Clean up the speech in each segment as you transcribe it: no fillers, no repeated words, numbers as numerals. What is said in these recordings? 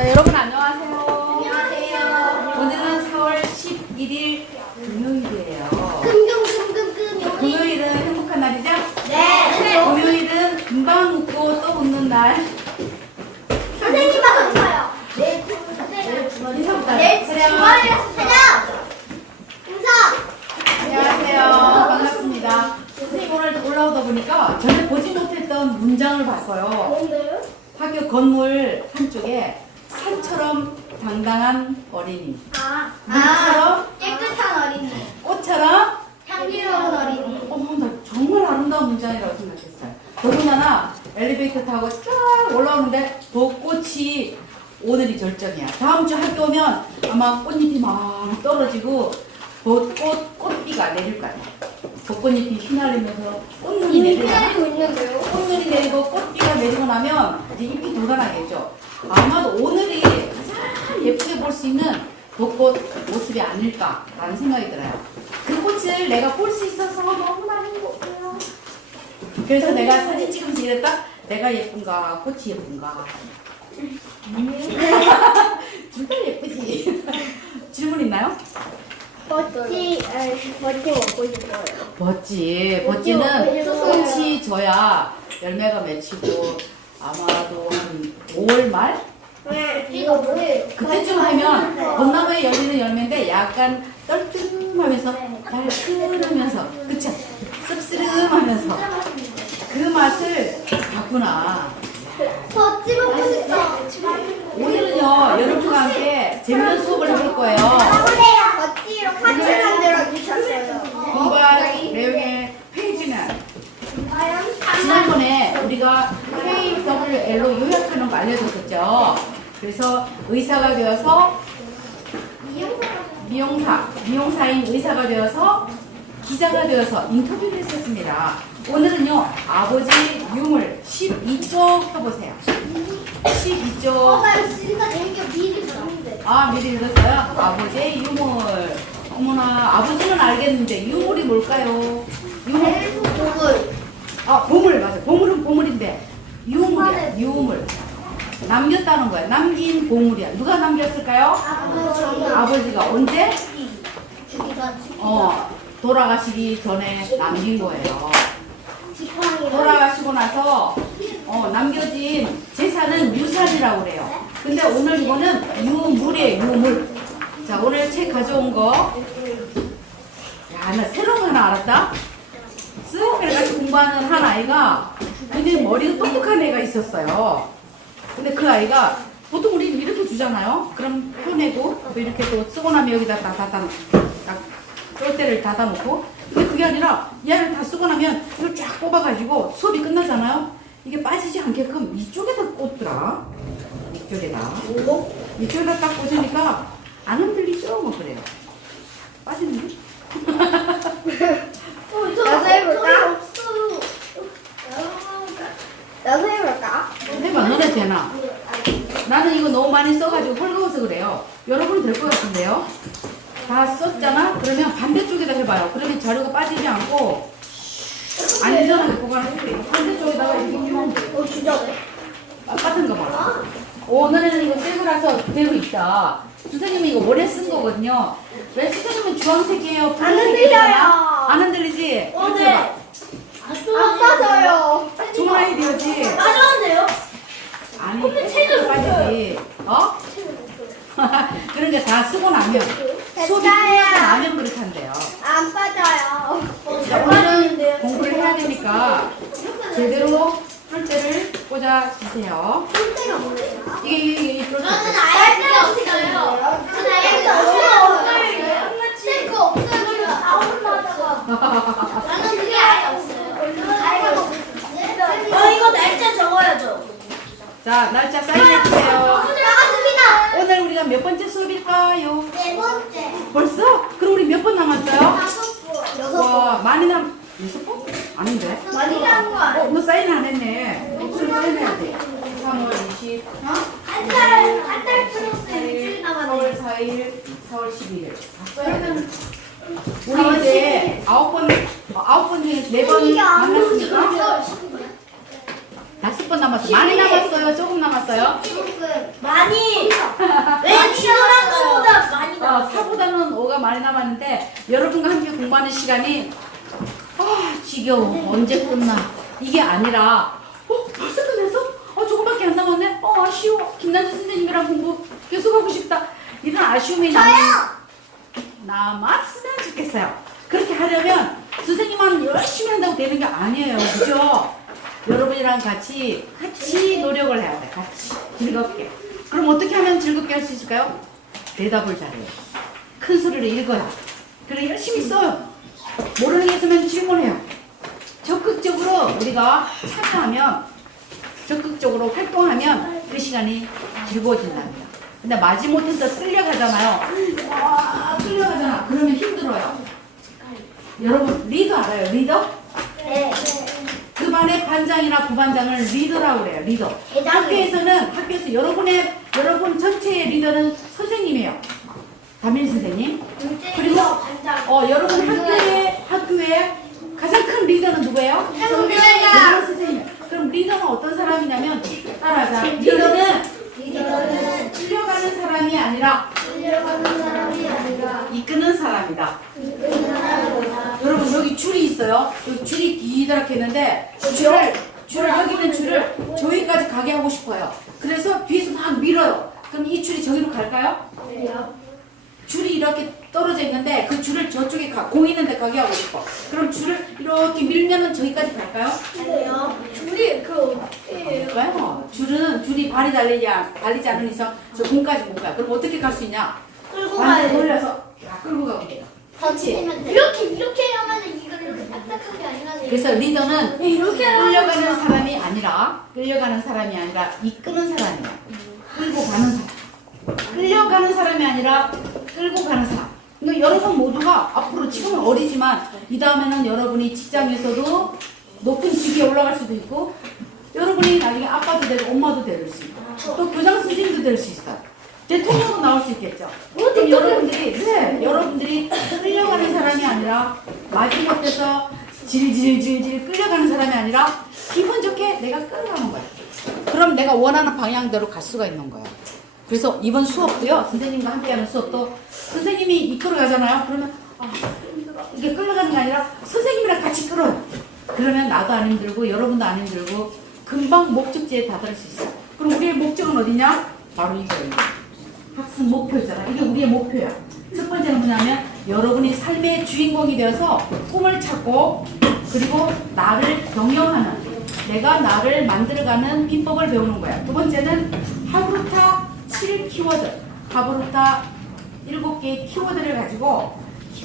자, 여러분 안녕하세요. 안녕하세요. 오늘은 4월 11일 금요일이에요. 금요일은 행복한 날이죠? 네. 금요일은 금방 웃고 또 웃는 날. 선생님 받았어요. 인사부터. 네. 차렷. 차렷. 인사. 안녕하세요. 반갑습니다. 선생님 오늘 올라오다 보니까 전에 보지 못했던 문장을 봤어요. 뭔데요? 학교 건물 한쪽에 산처럼 당당한 어린이, 물처럼 깨끗한 어린이. 꽃처럼 향기로운 어린이. 나 정말 아름다운 문장이라고 생각했어요. 더군다나 엘리베이터 타고 쫙 올라오는데 벚꽃이 오늘이 절정이야. 다음 주 학교 오면 아마 꽃잎이 막 떨어지고 꽃비가 내릴 거야. 벚꽃잎이 휘날리면서 꽃눈이 이미 내리잖아. 휘날리고 있는데요. 꽃눈이 내리고 꽃비가 내리고 나면 이제 잎이 돋아나겠죠. 아마도 오늘이 가장 예쁘게 볼 수 있는 벚꽃 모습이 아닐까라는 생각이 들어요. 그 꽃을 내가 볼 수 있어서 너무나 행복해요. 그래서 내가 사진 찍으면서 이랬다. 내가 예쁜가 꽃이 예쁜가. 둘 다 예쁘지. 질문 있나요? 버찌 먹고 싶어요. 버찌. 버찌는 꽃이 져야 열매가 맺히고 아마도 한 5월 말? 이거 뭐예요? 그때쯤 되면 벚나무에 열리는 열매인데 약간 떨뜸하면서 달큰하면서 그쵸? 씁쓸하면서 그 맛을 봤구나. 버찌 먹고 싶다. 오늘은요 여러분과 함께 재밌는 수업을 해볼 거예요. 버찌로 파츠 만들어 주셨어요. 공부할 내용의 페이지는 지난번에 우리가 KWL로 요약하는 거 알려줬었죠. 그래서 의사가 되어서 미용사인 의사가 되어서 기자가 되어서 인터뷰를 했었습니다. 오늘은요 아버지 유물 12쪽 해보세요. 12쪽. 나 진짜 재밌게 미리 봤는데. 아 미리 들었어요? 아버지의 유물. 어머나 아버지는 알겠는데 유물이 뭘까요? 유물. 보물. 아 보물 맞아. 보물은 보물인데 유물이야. 유물. 남겼다는 거야. 남긴 보물이야. 누가 남겼을까요? 아버지가 언제? 돌아가시기 전에 남긴 거예요. 돌아가시고 나서 남겨진 재산은 유산이라고 그래요. 근데 오늘 이거는 유물이에요. 유물. 자 오늘 책 가져온 거. 야, 나 새로운 거 하나 알았다. 쓱 같이 공부하는 한 아이가 굉장히 머리가 똑똑한 애가 있었어요. 근데 그 아이가 보통 우리 이렇게 주잖아요. 그럼 펴내고 또 이렇게 또 쓰고 나면 여기다 딱 쫄대를 닫아놓고. 근데 그게 아니라 얘를 다 쓰고 나면 이걸 쫙 뽑아가지고 수업이 끝나잖아요. 이게 빠지지 않게끔 이쪽에다 꽂더라. 이쪽에다 딱 꽂으니까 안 흔들리죠? 뭐 그래요. 빠지는데? 나도 해볼까? 나도 해볼까? 해봐, 너네 되나? 나는 이거 너무 많이 써가지고 헐거워서 그래요. 여러분 될 것 같은데요? 다 썼잖아? 그러면 반대쪽에다 해봐요. 그러면 자료가 빠지지 않고 안전하게 보관할 수 있어요. 반대쪽에다가 이렇게 끼면 돼. 진짜? 똑같은 거 봐. 오늘은 이거 새 거라서 그대로 있다. 선생님이 이거 오래 쓴 거거든요. 왜 선생님은 주황색이에요? 안 흔들려요. 안 흔들리지? 이렇게 네. 해봐. 안 빠져요. 좋은 아이디어지? 빠졌는데요? 아니, 책을 빠지지. 어? 그러니까 다 쓰고 나면 수업이 끝나고 나면 그렇게 한대요. 안 빠져요. 자, 오늘은 공부를 해야 되니까 제대로 쫄대를 꽂아 주세요. 꼴대가 뭐예요? 이게 쫄대. 저는 아예 없어요. 저는 아예 없어요. 셀거 없어요. 다운로드가. 나는 그게 아예 없어요. 아예가 없어요. 이거 날짜 적어야죠. 자, 날짜 사인해주세요. 나갔습니다. 오늘 우리가 몇 번째 수업일까요? 네 번째. 벌써? 그럼 우리 몇 번 남았어요? 다섯 번. 여섯 와, 많이 여섯 번? 아닌데? 번. 많이 남은 거 아니에요? 너 사인 안 했네. 목소리 사인해야 돼. 3월 20, 한달 플러스 4일, 일주일 4월 남았네. 4일, 4월 12일. 다 써야 돼. 우리 이제 9번 중에서 4번 만났으니까 5번 50번 남았어요. 많이 남았어요? 조금 남았어요? 많이. 왜 지금한 거보다 많이 나? 4보다는 5가 많이 남았는데 여러분과 함께 공부하는 시간이 지겨워. 언제 끝나? 이게 아니라 벌써 끝났어? 조금밖에 안 남았네? 아쉬워. 김난주 선생님이랑 공부 계속하고 싶다. 이런 아쉬움이 남았으면 좋겠어요. 그렇게 하려면 선생님만 열심히 한다고 되는 게 아니에요. 그죠? 여러분이랑 같이 노력을 해야 돼. 같이 즐겁게. 그럼 어떻게 하면 즐겁게 할 수 있을까요? 대답을 잘해요. 큰 소리로 읽어요. 그리고 열심히 써요. 모르는 게 있으면 질문해요. 적극적으로 우리가 참여하면, 적극적으로 활동하면 그 시간이 즐거워진답니다. 근데 마지못해서 끌려가잖아요. 끌려가잖아. 그러면 힘들어요. 여러분 리더 알아요? 리더? 네. 그 반의 반장이나 부반장을 리더라고 그래요. 리더. 학교에서 여러분 전체의 리더는 선생님이에요. 담임 선생님. 그리고 여러분 학교의 가장 큰 리더는 누구예요? 여러분 선생님. 그럼 리더는 어떤 사람이냐면 따라하자. 리더는 끌려가는 사람이 아니라 이끄는 사람이다. 여러분 여기 줄이 있어요. 여기 줄이 기다랗게 했는데 여기 있는 줄을 저기까지 가게 하고 싶어요. 그래서 뒤에서 막 밀어요. 그럼 이 줄이 저기로 갈까요? 줄이 이렇게 떨어져 있는데 그 줄을 저쪽에 공 있는 데 가게 하고 싶어. 그럼 줄을 이렇게 밀면은 저기까지 갈까요? 줄이 갈까요? 줄이 발이 달리지 않은 이상 저 공까지 못 가요. 그럼 어떻게 갈 수 있냐? 끌고 반대 돌려서 끌고 가면 돼요. 그렇지. 이렇게 하면은 이걸 이렇게 딱딱하게 아니라네. 그래서 리더는 이렇게 끌려가는 사람이 아니라 이끄는 사람이야. 끌고 가는 사람. 끌려가는 사람이 아니라 끌고 가는 사람. 그러니까 여러분 모두가 앞으로 지금은 어리지만 이 다음에는 여러분이 직장에서도 높은 직위에 올라갈 수도 있고 여러분이 나중에 아빠도 되고 엄마도 될 수 있고 또 교장 선생님도 될 수 있어요. 대통령도 나올 수 있겠죠. 그럼 여러분들이 끌려가는 사람이 아니라 마지못해서 질질질질 끌려가는 사람이 아니라 기분 좋게 내가 끌어가는 거야. 그럼 내가 원하는 방향대로 갈 수가 있는 거야. 그래서 이번 수업도요, 선생님과 함께하는 수업도 선생님이 이끌어 가잖아요. 그러면 이게 끌려가는 게 아니라 선생님이랑 같이 끌어요. 그러면 나도 안 힘들고 여러분도 안 힘들고 금방 목적지에 다다를 수 있어요. 그럼 우리의 목적은 어디냐? 바로 이거예요. 학습 목표잖아. 이게 우리의 목표야. 첫 번째는 뭐냐면 여러분이 삶의 주인공이 되어서 꿈을 찾고 그리고 나를 경영하는 내가 나를 만들어가는 비법을 배우는 거야. 두 번째는 하브루타 7 키워드, 하브루타 7개의 키워드를 가지고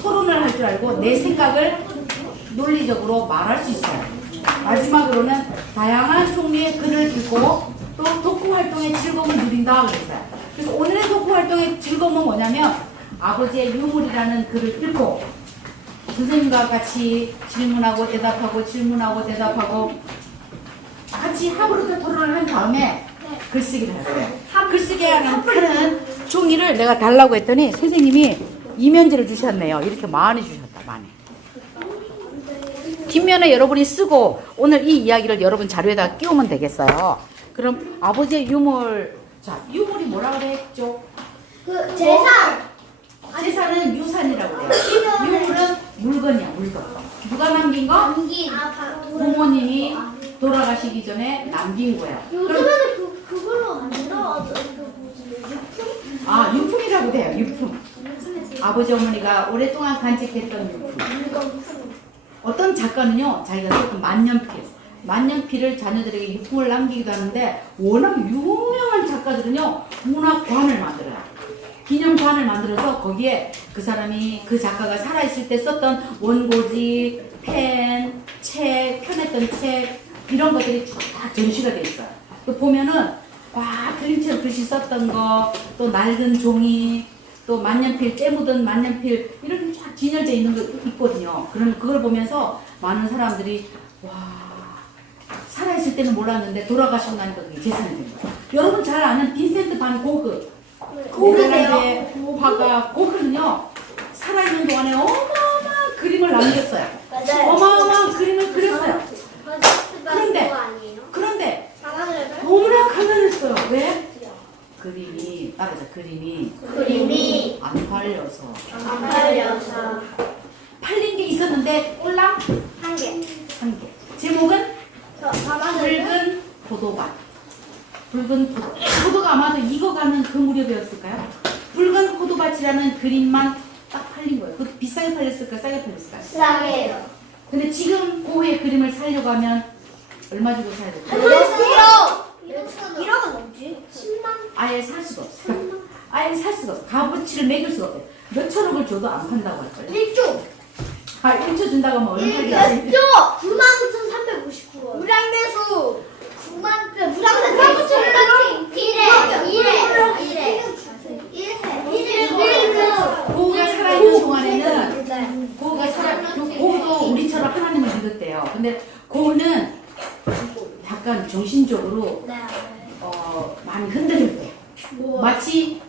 토론을 할 줄 알고 내 생각을 논리적으로 말할 수 있어요. 마지막으로는 다양한 종류의 글을 읽고 또 독후 활동의 즐거움을 누린다 그랬어요. 그래서 오늘의 독후 활동의 즐거움은 뭐냐면 아버지의 유물이라는 글을 읽고 선생님과 같이 질문하고 대답하고 같이 하브루타 토론을 한 다음에 글쓰기를 할 거예요. 글쓰기 하는 종이를 내가 달라고 했더니 선생님이 이면지를 주셨네요. 이렇게 많이 주셨다. 많이. 뒷면에 여러분이 쓰고 오늘 이 이야기를 여러분 자료에다 끼우면 되겠어요. 그럼 아버지의 유물, 자 유물이 뭐라고 했죠? 재산은 유산이라고 해요. 유물은 물건이야, 물건. 누가 남긴 거? 부모님이 돌아가시기 전에 남긴 거야. 요즘에는 그걸로 만들어. 유품이라고 돼요. 유품. 아버지 어머니가 오랫동안 간직했던 유품. 어떤 작가는요, 자기가 썼던 만년필을 자녀들에게 유품을 남기기도 하는데 워낙 유명한 작가들은요, 문학관을 만들어요. 기념관을 만들어서 거기에 그 작가가 살아있을 때 썼던 원고지, 펜, 책, 펴냈던 책 이런 것들이 다 전시가 돼 있어요. 또 보면은 그림체로 글씨 썼던 거, 또 낡은 종이, 또 만년필, 때 묻은 만년필 이렇게 쫙 진열되어 있는 거 있거든요. 그걸 보면서 많은 사람들이 살아있을 때는 몰랐는데 돌아가시고 나니까 그게 재산이 된 거예요. 여러분 잘 아는 빈센트 반 고흐. 네덜란드의 화가 고흐는요, 살아있는 동안에 어마어마한 그림을 남겼어요. 어마어마한 그림을 그렸어요. 그런데 팔렸어요. 왜? 그림이 따라자. 그림이 그림이 안 팔려서. 안 팔려서 팔린 게 있었는데 꼴랑 한 개. 한 개. 제목은 가만히 붉은 포도밭. 붉은 포도. 포도가 아마도 익어가는 그 무렵이었을까요? 붉은 포도밭이라는 그림만 딱 팔린 거예요. 그것도 비싸게 팔렸을까, 싸게 팔렸을까요? 싸게요. 근데 지금 고흐의 그림을 사려고 하면 얼마 주고 사야 될까요? 1억은 넘지? 10만? 아예 살 수가 없어요. 아예 살 수가 없어요. 값어치를 매길 수가 없어요. 몇 천억을 줘도 안 판다고 할걸요. 1조! 아, 1초 준다고 하면 얼마 팔겠지? 99,399원. 무량대수! 9만, 무량대수 1회. 고흐가 살아있는 동안에는 고흐도 우리처럼 하나님을 믿었대요. 근데 고흐는 약간 정신적으로 많이 흔들릴 때 마치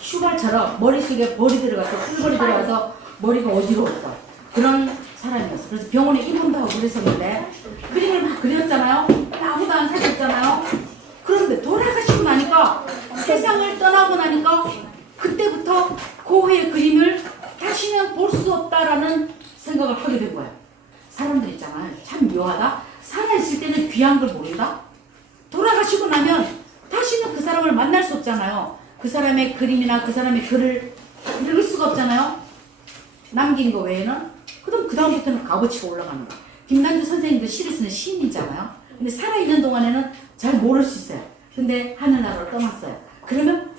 슈가처럼 머릿속에 볼이 들어가서 꿀벌이 들어가서 머리가 어지러웠다. 그런 사람이었어. 그래서 병원에 입원도 하고 그랬었는데 그림을 막 그렸잖아요. 아무도 안 사줬잖아요. 그런데 돌아가시고 나니까 세상을 떠나고 나니까 그때부터 고흐의 그림을 다시는 볼 수 없다라는 생각을 하게 된 거예요. 사람들 있잖아요. 참 묘하다. 살아있을 때는 귀한 걸 모른다. 돌아가시고 나면 다시는 그 사람을 만날 수 없잖아요. 그 사람의 그림이나 그 사람의 글을 읽을 수가 없잖아요. 남긴 거 외에는. 그럼 그 다음부터는 값어치가 올라가는 거예요. 김난주 선생님도 시를 쓰는 시인이잖아요. 근데 살아있는 동안에는 잘 모를 수 있어요. 근데 하늘나라로 떠났어요. 그러면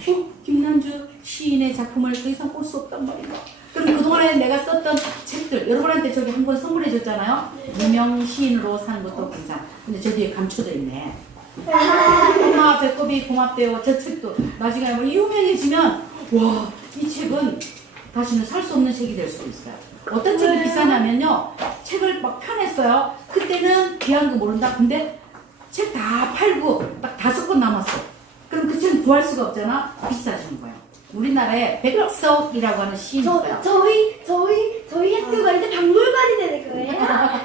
김난주 시인의 작품을 더 이상 볼 수 없단 말이야. 그럼 그동안에 내가 썼던 책들 여러분한테 저기 한 권 선물해 줬잖아요. 무명 시인으로 사는 것도 괜찮아. 근데 저 뒤에 감춰져 있네. 엄마 배꼽이 고맙대요. 저 책도 나중에 뭐 유명해지면 와, 이 책은 다시는 살 수 없는 책이 될 수도 있어요. 어떤 책이 비싸냐면요. 책을 막 펴냈어요. 그때는 귀한 거 모른다. 근데 책 다 팔고 딱 5권 남았어. 그럼 그 책은 구할 수가 없잖아. 비싸지는 거예요. 우리나라에 백석이라고 하는 시인이 있어요. 저희 학교가 이제 박물관이 되는 거예요?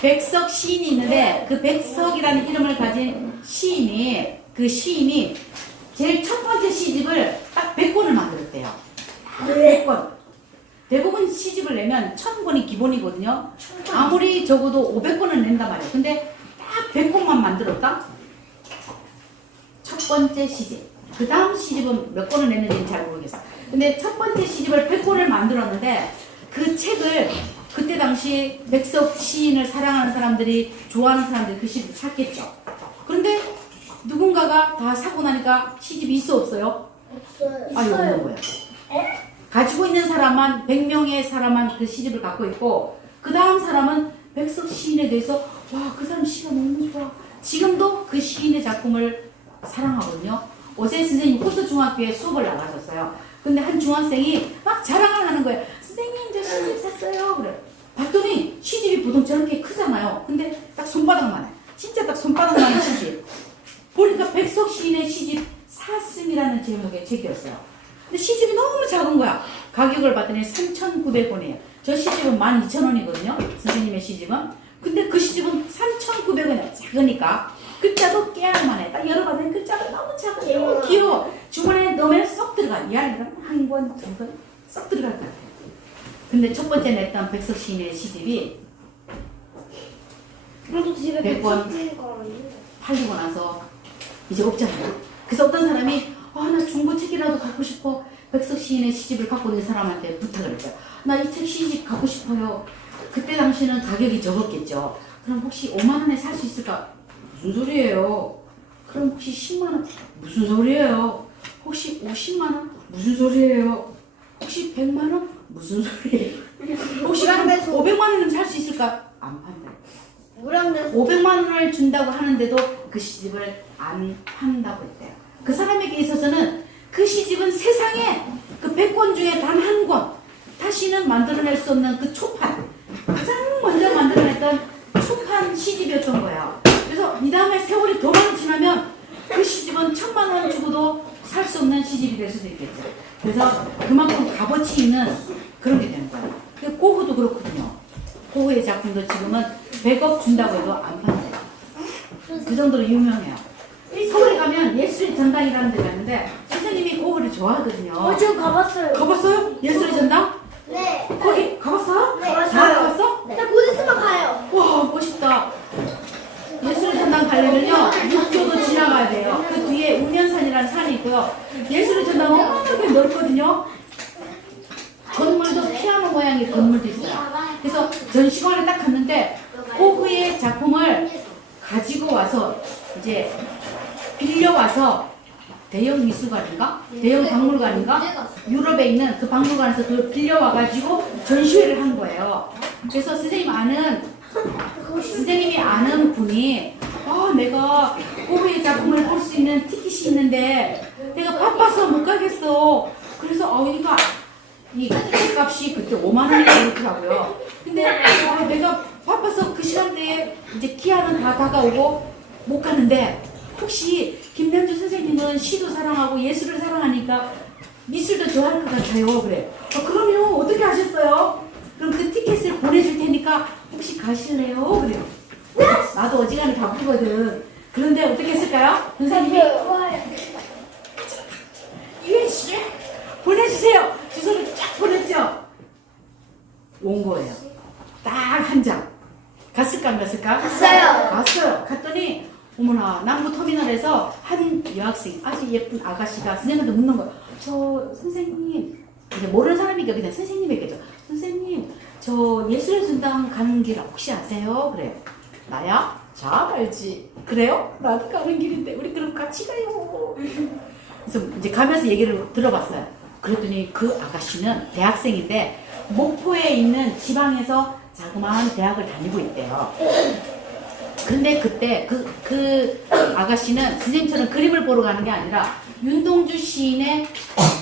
백석 시인이 있는데 그 백석이라는 이름을 가진 시인이 제일 첫 번째 시집을 딱 100권을 만들었대요. 100권. 대부분 시집을 내면 1000권이 기본이거든요. 아무리 적어도 500권을 낸단 말이에요. 근데 딱 100권만 만들었다? 첫 번째 시집. 그 다음 시집은 몇 권을 냈는지는 잘 모르겠어요. 근데 첫 번째 시집을 100권을 만들었는데 그 책을 그때 당시 백석 시인을 사랑하는 사람들이 좋아하는 사람들이 그 시집을 샀겠죠. 그런데 누군가가 다 사고 나니까 시집이 있어 없어요? 없어요. 아니 없는 거예요. 가지고 있는 사람만 100명의 사람만 그 시집을 갖고 있고 그 다음 사람은 백석 시인에 대해서 와, 그 사람 시가 너무 좋아. 지금도 그 시인의 작품을 사랑하거든요. 어제 선생님 호수중학교에 수업을 나가셨어요. 근데 한 중학생이 막 자랑을 하는 거예요. 선생님 저 시집 샀어요. 그래. 봤더니 시집이 보통 저렇게 크잖아요. 근데 딱 손바닥만 해. 진짜 딱 손바닥만 시집. 보니까 백석 시인의 시집 사슴이라는 제목의 책이었어요. 근데 시집이 너무 작은 거야. 가격을 봤더니 3,900원이에요. 저 시집은 12,000원이거든요. 선생님의 시집은. 근데 그 시집은 3,900원이야. 작으니까. 글자도 깨알만해. 딱 열어봤더니 글자가 너무 작아. 너무 귀여워. 주머니에 넣으면 쏙 들어가. 이 안에 한 권, 두 권, 쏙 들어갈 것 같아. 근데 첫 번째 냈던 백석 시인의 시집이 그래도 집에 100권 팔리고 나서 이제 없잖아요. 그래서 어떤 사람이 나 중고책이라도 갖고 싶어. 백석 시인의 시집을 갖고 있는 사람한테 부탁을 했어요. 나 이 책 시집 갖고 싶어요. 그때 당시는 가격이 적었겠죠. 그럼 혹시 5만 원에 살 수 있을까? 무슨 소리예요? 그럼 혹시 10만 원? 무슨 소리예요? 혹시 50만 원? 무슨 소리예요? 혹시 100만 원? 무슨 소리예요? 혹시 500만 원이면 살 수 있을까? 안 판다. 무량대수 500만 원을 준다고 하는데도 그 시집을 안 판다고 했대요. 그 사람에게 있어서는 그 시집은 세상에 그 100권 중에 단 한 권 다시는 만들어낼 수 없는 그 초판, 가장 먼저 만들어냈던 초판 시집이었던 거예요. 그래서 이 다음에 세월이 더 많이 지나면 그 시집은 1000만 원 주고도 살 수 없는 시집이 될 수도 있겠죠. 그래서 그만큼 값어치 있는 그런 게 되는 거예요. 고흐도 그렇거든요. 고흐의 작품도 지금은 100억 준다고 해도 안 판대요. 그 정도로 유명해요. 서울에 가면 예술의 전당이라는 데가 있는데 선생님이 그거를 좋아하거든요. 저 가봤어요. 가봤어요? 예술의 전당? 네. 거기 가봤어요? 네. 다 가봤어? 곧 있으면 가요. 와 멋있다. 예술의 전당 가려면요 육교도 지나가야 돼요. 그 뒤에 우면산이라는 산이 있고요. 예술의 전당은 엄청나게 넓거든요. 건물도 피아노 모양의 건물도 있어요. 그래서 전시관에 딱 갔는데 고흐의 작품을 가지고 와서 이제 빌려와서 대형 미술관인가? 대형 박물관인가? 유럽에 있는 그 박물관에서 그걸 빌려와가지고 전시회를 한 거예요. 그래서 선생님이 아는 분이 내가 고흐의 작품을 볼 수 있는 티켓이 있는데 내가 바빠서 못 가겠어. 그래서 이거 이 티켓 값이 그때 5만 원이 그렇더라고요. 근데 내가 바빠서 그 시간대에 이제 기한은 다 다가오고 못 가는데 혹시 김남주 선생님은 시도 사랑하고 예술을 사랑하니까 미술도 좋아할 것 같아요. 그래. 그러면 어떻게 하셨어요? 그럼 그 티켓을 보내줄 테니까 혹시 가실래요? 그래요. 나도 어지간히 바쁘거든. 그런데 어떻게 했을까요? 선생님이 유현 씨 보내주세요. 주소를 쫙 보냈죠. 온 거예요. 딱 한 장. 갔을까 안 갔을까? 갔어요. 갔어요. 갔더니 어머나 남부터미널에서 한 여학생 아주 예쁜 아가씨가 선생님한테 묻는 거예요. 저 선생님 이제 모르는 사람이니까 그냥 선생님에게죠. 선생님 저 예술의 전당 가는 길 혹시 아세요? 그래요. 나야? 잘 알지. 그래요? 나도 가는 길인데 우리 그럼 같이 가요. 그래서 이제 가면서 얘기를 들어봤어요. 그랬더니 그 아가씨는 대학생인데 목포에 있는 지방에서 자그마한 대학을 다니고 있대요. 근데 그때 그 아가씨는 선생님처럼 그림을 보러 가는 게 아니라 윤동주 시인의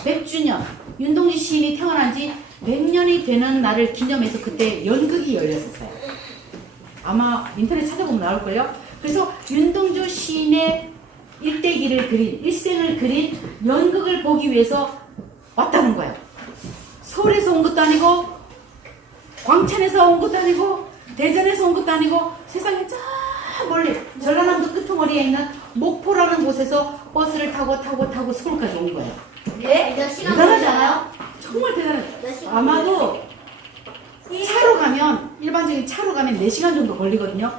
100주년, 윤동주 시인이 태어난 지 100년이 되는 날을 기념해서 그때 연극이 열렸었어요. 아마 인터넷 찾아보면 나올걸요? 그래서 윤동주 시인의 일대기를 그린, 일생을 그린 연극을 보기 위해서 왔다는 거예요. 서울에서 온 것도 아니고 광천에서 온 것도 아니고 대전에서 온 것도 아니고 세상에 저 멀리 전라남도 끄트머리에 있는 목포라는 곳에서 버스를 타고 서울까지 온 거예요. 네? 대단하지 않아요? 정말 대단해요. 아마도 차로 가면 일반적인 차로 가면 4시간 정도 걸리거든요.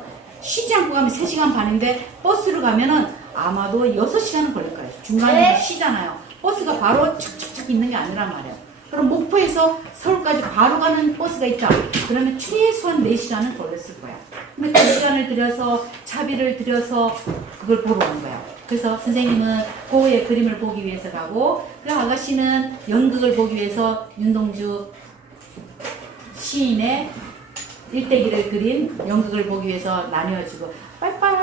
쉬지 않고 가면 3시간 반인데 버스로 가면은 아마도 6시간은 걸릴 거예요. 중간에 쉬잖아요. 버스가 바로 착착착 있는 게 아니란 말이에요. 그럼 목포에서 서울까지 바로 가는 버스가 있다. 그러면 최소한 4시간은 걸렸을 거야. 근데 그 시간을 들여서 차비를 들여서 그걸 보러 온 거야. 그래서 선생님은 고흐의 그림을 보기 위해서 가고 그 아가씨는 연극을 보기 위해서 윤동주 시인의 일대기를 그린 연극을 보기 위해서 나뉘어지고 빠이빠이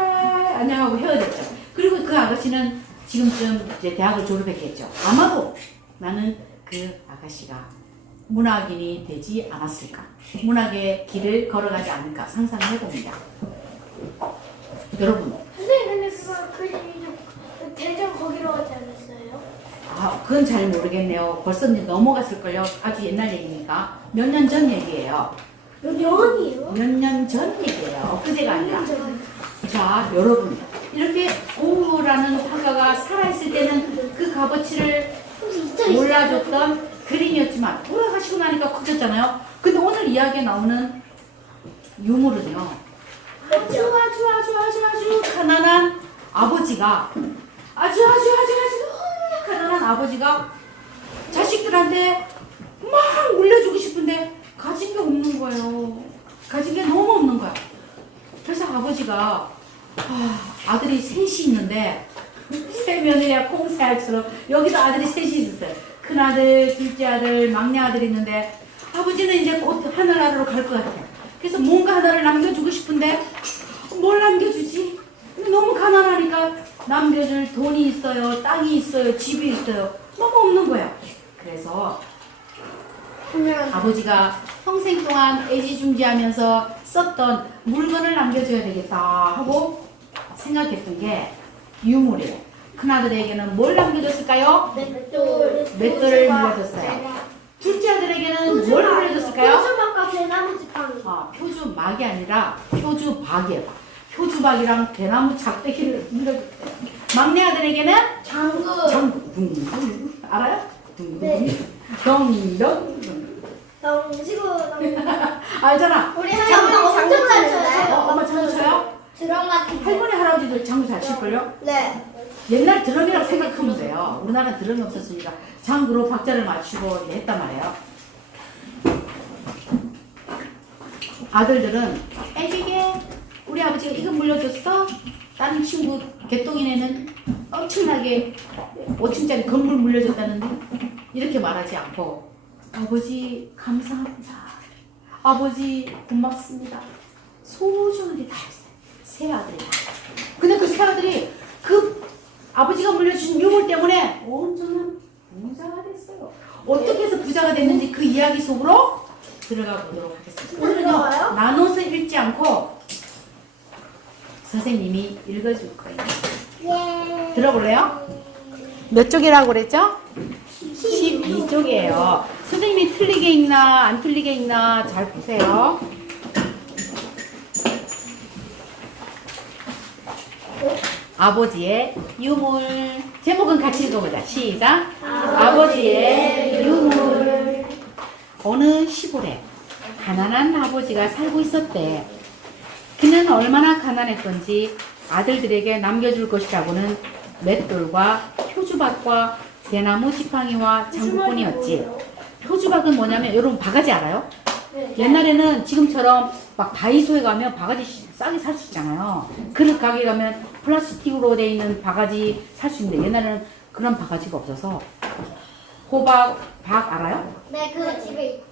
안녕하고 헤어졌죠. 그리고 그 아가씨는 지금쯤 이제 대학을 졸업했겠죠. 아마도 나는 그 아가씨가 문학인이 되지 않았을까. 문학의 길을 걸어가지 않을까 상상을 해봅니다. 여러분. 선생님 근데 그거 그림이 대전 거기로 가지 않았어요? 그건 잘 모르겠네요. 벌써 이제 넘어갔을걸요. 아주 옛날 얘기니까. 몇 년 전 얘기예요. 몇 년이요? 몇 년 전 얘기예요. 엊그제가 아니라. 자, 여러분. 이렇게 고흐라는 화가가 살아있을 때는 그 값어치를 몰라줬던 그림이었지만 돌아가시고 나니까 커졌잖아요. 근데 오늘 이야기에 나오는 유물은요. 아주 가난한 아버지가 아주 가난한 아버지가 자식들한테 막 물려주고 싶은데 가진 게 없는 거예요. 가진 게 너무 없는 거야. 그래서 아버지가 아들이 셋이 있는데 새 며느리야 콩살처럼 여기도 아들이 셋이 있었어요. 큰아들, 둘째 아들, 막내 아들이 있는데 아버지는 이제 곧 하늘나라로 갈 것 같아요. 그래서 뭔가 하나를 남겨주고 싶은데 뭘 남겨주지? 너무 가난하니까 남겨줄 돈이 있어요, 땅이 있어요, 집이 있어요. 너무 없는 거예요. 그래서 아버지가 평생 동안 애지중지하면서 썼던 물건을 남겨줘야 되겠다 하고 생각했던 게 유물이에요. 큰아들에게는 뭘 남겨줬을까요? 맷돌을 물려줬어요. 둘째 아들에게는 뭘 물려줬을까요? 표주막과 대나무 지팡이. 표주막이 아니라 표주박이에요. 표주박이랑 대나무 작대기를 물려줬어요. 막내 아들에게는 장구. 장구. 알아요? 네. 덩덩. 덩치고 알잖아. 우리 할머니 장구 잘 쳐요. 엄마 장구 쳐요? 드럼 같은 거. 할머니 할아버지들 장구 잘 칠걸요? 네. 옛날 드럼이라고 생각하면 돼요. 우리나라는 드럼이 없었으니까 장구로 박자를 맞추고 이제 했단 말이에요. 아들들은 애기게 우리 아버지가 이거 물려줬어? 다른 친구 개똥이네는 엄청나게 5층짜리 건물 물려줬다는데 이렇게 말하지 않고 아버지 감사합니다. 아버지 고맙습니다. 소중하게 다 했어요. 세 아들이야. 근데 그 세 아들이 그 아버지가 물려주신 유물 때문에 온전한 부자가 됐어요. 어떻게 해서 부자가 됐는지 그 이야기 속으로 들어가 보도록 하겠습니다. 오늘은요 나눠서 읽지 않고 선생님이 읽어줄 거예요. 예. 들어볼래요? 몇 쪽이라고 그랬죠? 12쪽이에요. 선생님이 틀리게 읽나 안 틀리게 읽나 잘 보세요. 아버지의 유물. 제목은 같이 읽어보자. 시작. 아버지의 유물. 어느 시골에 가난한 아버지가 살고 있었대. 그는 얼마나 가난했던지 아들들에게 남겨줄 것이라고는 맷돌과 표주박과 대나무 지팡이와 장구꾼이었지. 표주박은 뭐냐면 여러분 바가지 알아요? 네. 옛날에는 지금처럼 막 다이소에 가면 바가지 싸게 살 수 있잖아요. 그릇 가게 가면 플라스틱으로 돼 있는 바가지 살 수 있는데 옛날에는 그런 바가지가 없어서 호박, 박 알아요? 네, 그 집에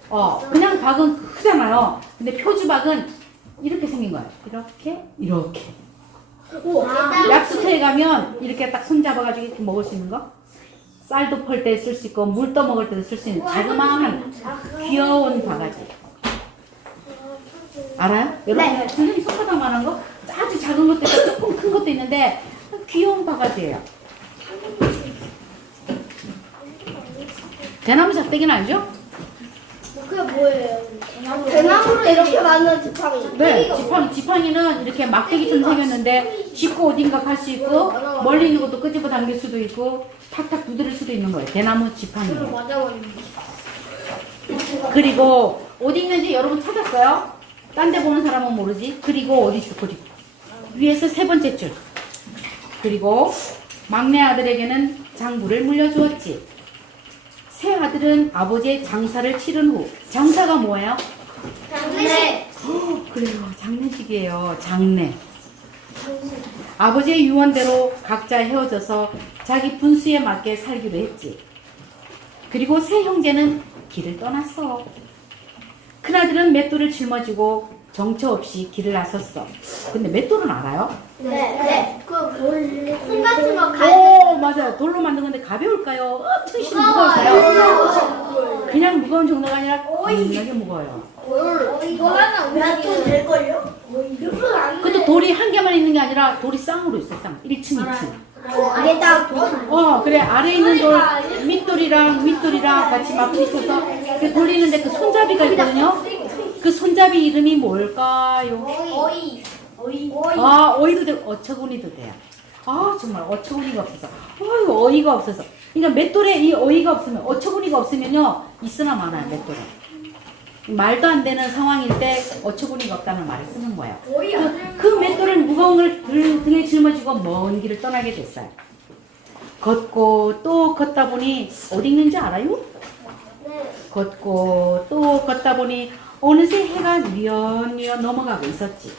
그냥 박은 크잖아요. 근데 표주박은 이렇게 생긴 거예요. 이렇게. 약수터에 가면 이렇게 딱 손잡아가지고 이렇게 먹을 수 있는 거. 쌀도 펄 때 쓸 수 있고 물 떠먹을 때도 쓸 수 있는 자그마한 귀여운 바가지. 알아요? 여러분, 네. 선생님 손바닥만한 거? 아주 작은 것도 있고 조금 큰 것도 있는데 귀여운 바가지예요. 대나무 작대기는 알죠? 그게 뭐예요? 대나무로 이렇게 만든 지팡이. 네, 지팡이는 이렇게 막대기처럼 생겼는데 짚고 어딘가 갈 수 있고 멀리 있는 것도 끄집어 당길 수도 있고 탁탁 두드릴 수도 있는 거예요. 대나무 지팡이예요. 맞아버리는. 그리고 어디 있는지 여러분 찾았어요? 딴 데 보는 사람은 모르지. 그리고 어디 있어? 그리고 위에서 세 번째 줄. 그리고 막내 아들에게는 장부를 물려주었지. 세 아들은 아버지의 장사를 치른 후. 장사가 뭐예요? 장례. 그래요. 장례식이에요. 장례. 아버지의 유언대로 각자 헤어져서 자기 분수에 맞게 살기로 했지. 그리고 세 형제는 길을 떠났어. 큰아들은 맷돌을 짊어지고 정처 없이 길을 나섰어. 근데 맷돌은 알아요? 네. 콩 같은 거 가요. 오, 맞아요. 돌로 만든 건데 가벼울까요? 엄청 무거울까요? 그냥 무거운 정도가 아니라 겁나게 무거워요. 이거 하나 우리한테 될걸요? 근데 돌이 한 개만 있는 게 아니라 돌이 쌍으로 있어, 쌍. 1층, 2층. 아래 딱 그래. 아래에 있는 돌, 밑돌이랑 윗돌이랑 같이 막 붙어서 그 돌리는데 그 손잡이가 있거든요. 그 손잡이 이름이 뭘까요? 어이. 어이도 되고, 어처구니도 돼요. 정말 어처구니가 없어서. 어이가 없어서. 그러니까 맷돌에 이 어이가 없으면, 어처구니가 없으면요, 있으나 마나요, 맷돌은. 말도 안 되는 상황일 때 어처구니가 없다는 말을 쓰는 거예요. 그 맷돌을 무거운 걸 등에 짊어지고 먼 길을 떠나게 됐어요. 걷고 또 걷다 보니 어디 있는지 알아요? 걷고 또 걷다 보니 어느새 해가 뉘엿뉘엿 넘어가고 있었지.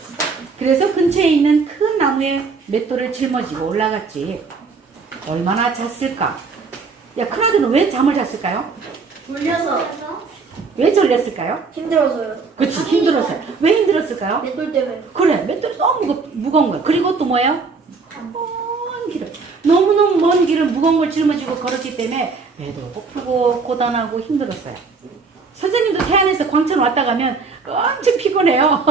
그래서 근처에 있는 큰 나무에 맷돌을 짊어지고 올라갔지. 얼마나 잤을까? 야, 큰아들은 왜 잠을 잤을까요? 돌려서 왜 졸렸을까요? 힘들어서요. 그치, 힘들었어요. 왜 힘들었을까요? 맷돌 때문에. 그래, 맷돌이 너무 무거운 거야. 그리고 또 뭐예요? 먼 길을, 너무너무 먼 길을 무거운 걸 짊어지고 걸었기 때문에 배도 고프고 고단하고 힘들었어요. 선생님도 태안에서 광천 왔다 가면 엄청 피곤해요.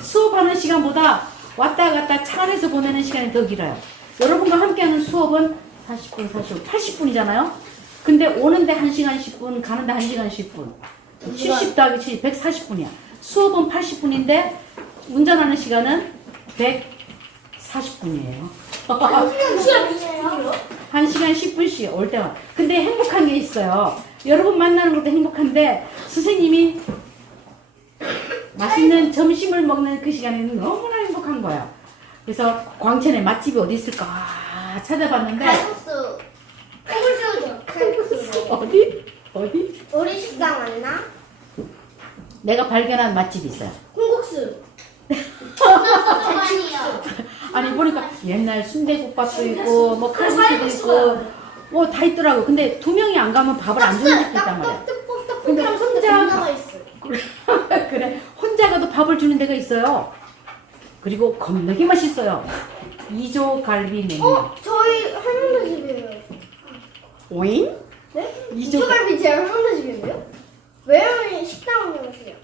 수업하는 시간보다 왔다 갔다 차 안에서 보내는 시간이 더 길어요. 여러분과 함께하는 수업은 40분, 80분이잖아요. 근데 오는데 1시간 10분, 가는데 1시간 10분. 70 더하기 70, 140분이야. 수업은 80분인데 운전하는 시간은 140분이에요. 시간 20분이요? 1시간 10분씩 올 때만. 근데 행복한 게 있어요. 여러분 만나는 것도 행복한데 선생님이 맛있는 점심을 먹는 그 시간에는 너무나 행복한 거예요. 그래서 광천에 맛집이 어디 있을까 찾아봤는데 칼국수. 칼국수죠. 어디? 우리 식당 맞나? 내가 발견한 맛집이 있어요. 콩국수. 아니 보니까 옛날 순대국밥도 있고 뭐 칼국수도 있고 뭐 다 있더라고. 근데 2명이 안 가면 밥을 안 주는 집도 있단 말이야. 근데 혼자 그래 혼자 가도 밥을 주는 데가 있어요. 그리고 겁나게 맛있어요. 2조 갈비 냉면. 저희 할머니 집이에요. 오잉? 네? 이조- 이조갈비 제 할머니 집인데요? 외할머니 식당 운영하세요.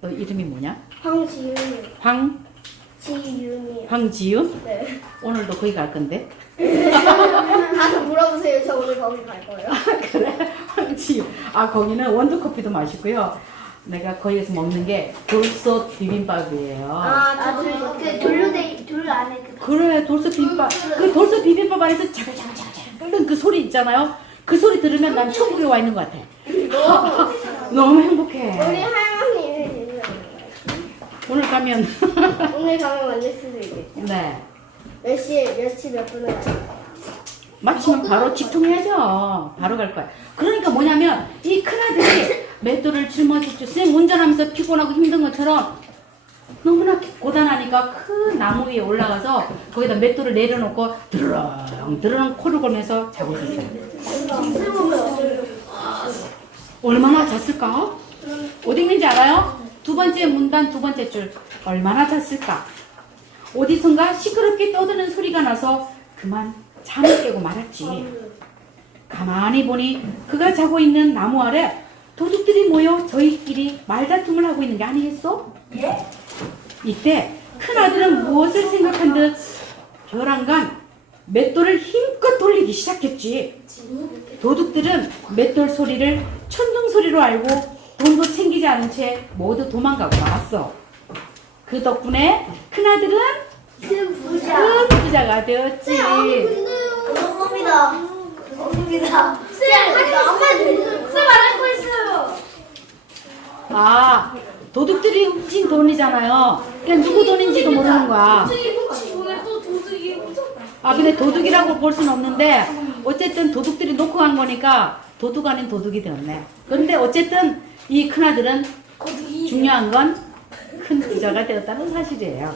너 이름이 뭐냐? 황지윤이. 지윤이요. 황지윤? 네. 오늘도 거기 갈 건데. 가서 물어보세요. 저 오늘 거기 갈 거예요. 그래 황지윤. 아 거기는 원두커피도 맛있고요. 내가 거기에서 먹는 게 돌솥 비빔밥이에요. 돌 안에 그래 돌솥 비빔밥. 그 돌솥 비빔밥 안에서 자글자글 끓는 그 소리 있잖아요. 그 소리 들으면 난 천국에 와 있는 것 같아. 너무 행복해. 우리 할머니 집이 오늘 가면 오늘 가면 만날 수도 있겠죠. 네 몇 시 몇 분에 마치면 바로 직통해야죠. 바로 갈 거야. 그러니까 뭐냐면 이 큰아들이 맷돌을 짊어지죠. 쌤 운전하면서 피곤하고 힘든 것처럼 너무나 고단하니까 큰 나무 위에 올라가서 거기다 맷돌을 내려놓고 드르렁 코를 골면서 자고 있었어요. 얼마나 잤을까? 어디 있는지 알아요? 2번째 문단 2번째 줄. 얼마나 잤을까? 어디선가 시끄럽게 떠드는 소리가 나서 그만 잠을 깨고 말았지. 가만히 보니 그가 자고 있는 나무 아래 도둑들이 모여 저희끼리 말다툼을 하고 있는 게 아니겠어? 예? 이때 큰아들은 무엇을 생각한 듯 벼랑간 맷돌을 힘껏 돌리기 시작했지. 도둑들은 맷돌 소리를 천둥 소리로 알고 돈도 챙기지 않은 채 모두 도망가고 말았어. 그 덕분에 큰아들은 큰 부자가 되었지. 겁니다. 쌤, 말할 거 있어요. 아, 도둑들이 훔친 돈이잖아요. 그러니까 누구 돈인지도 모르는 거야. 아, 근데 도둑이라고 볼 수는 없는데 어쨌든 도둑들이 놓고 간 거니까 도둑 아닌 도둑이 되었네. 그런데 어쨌든 이 큰아들은 중요한 건 큰 부자가 되었다는 사실이에요.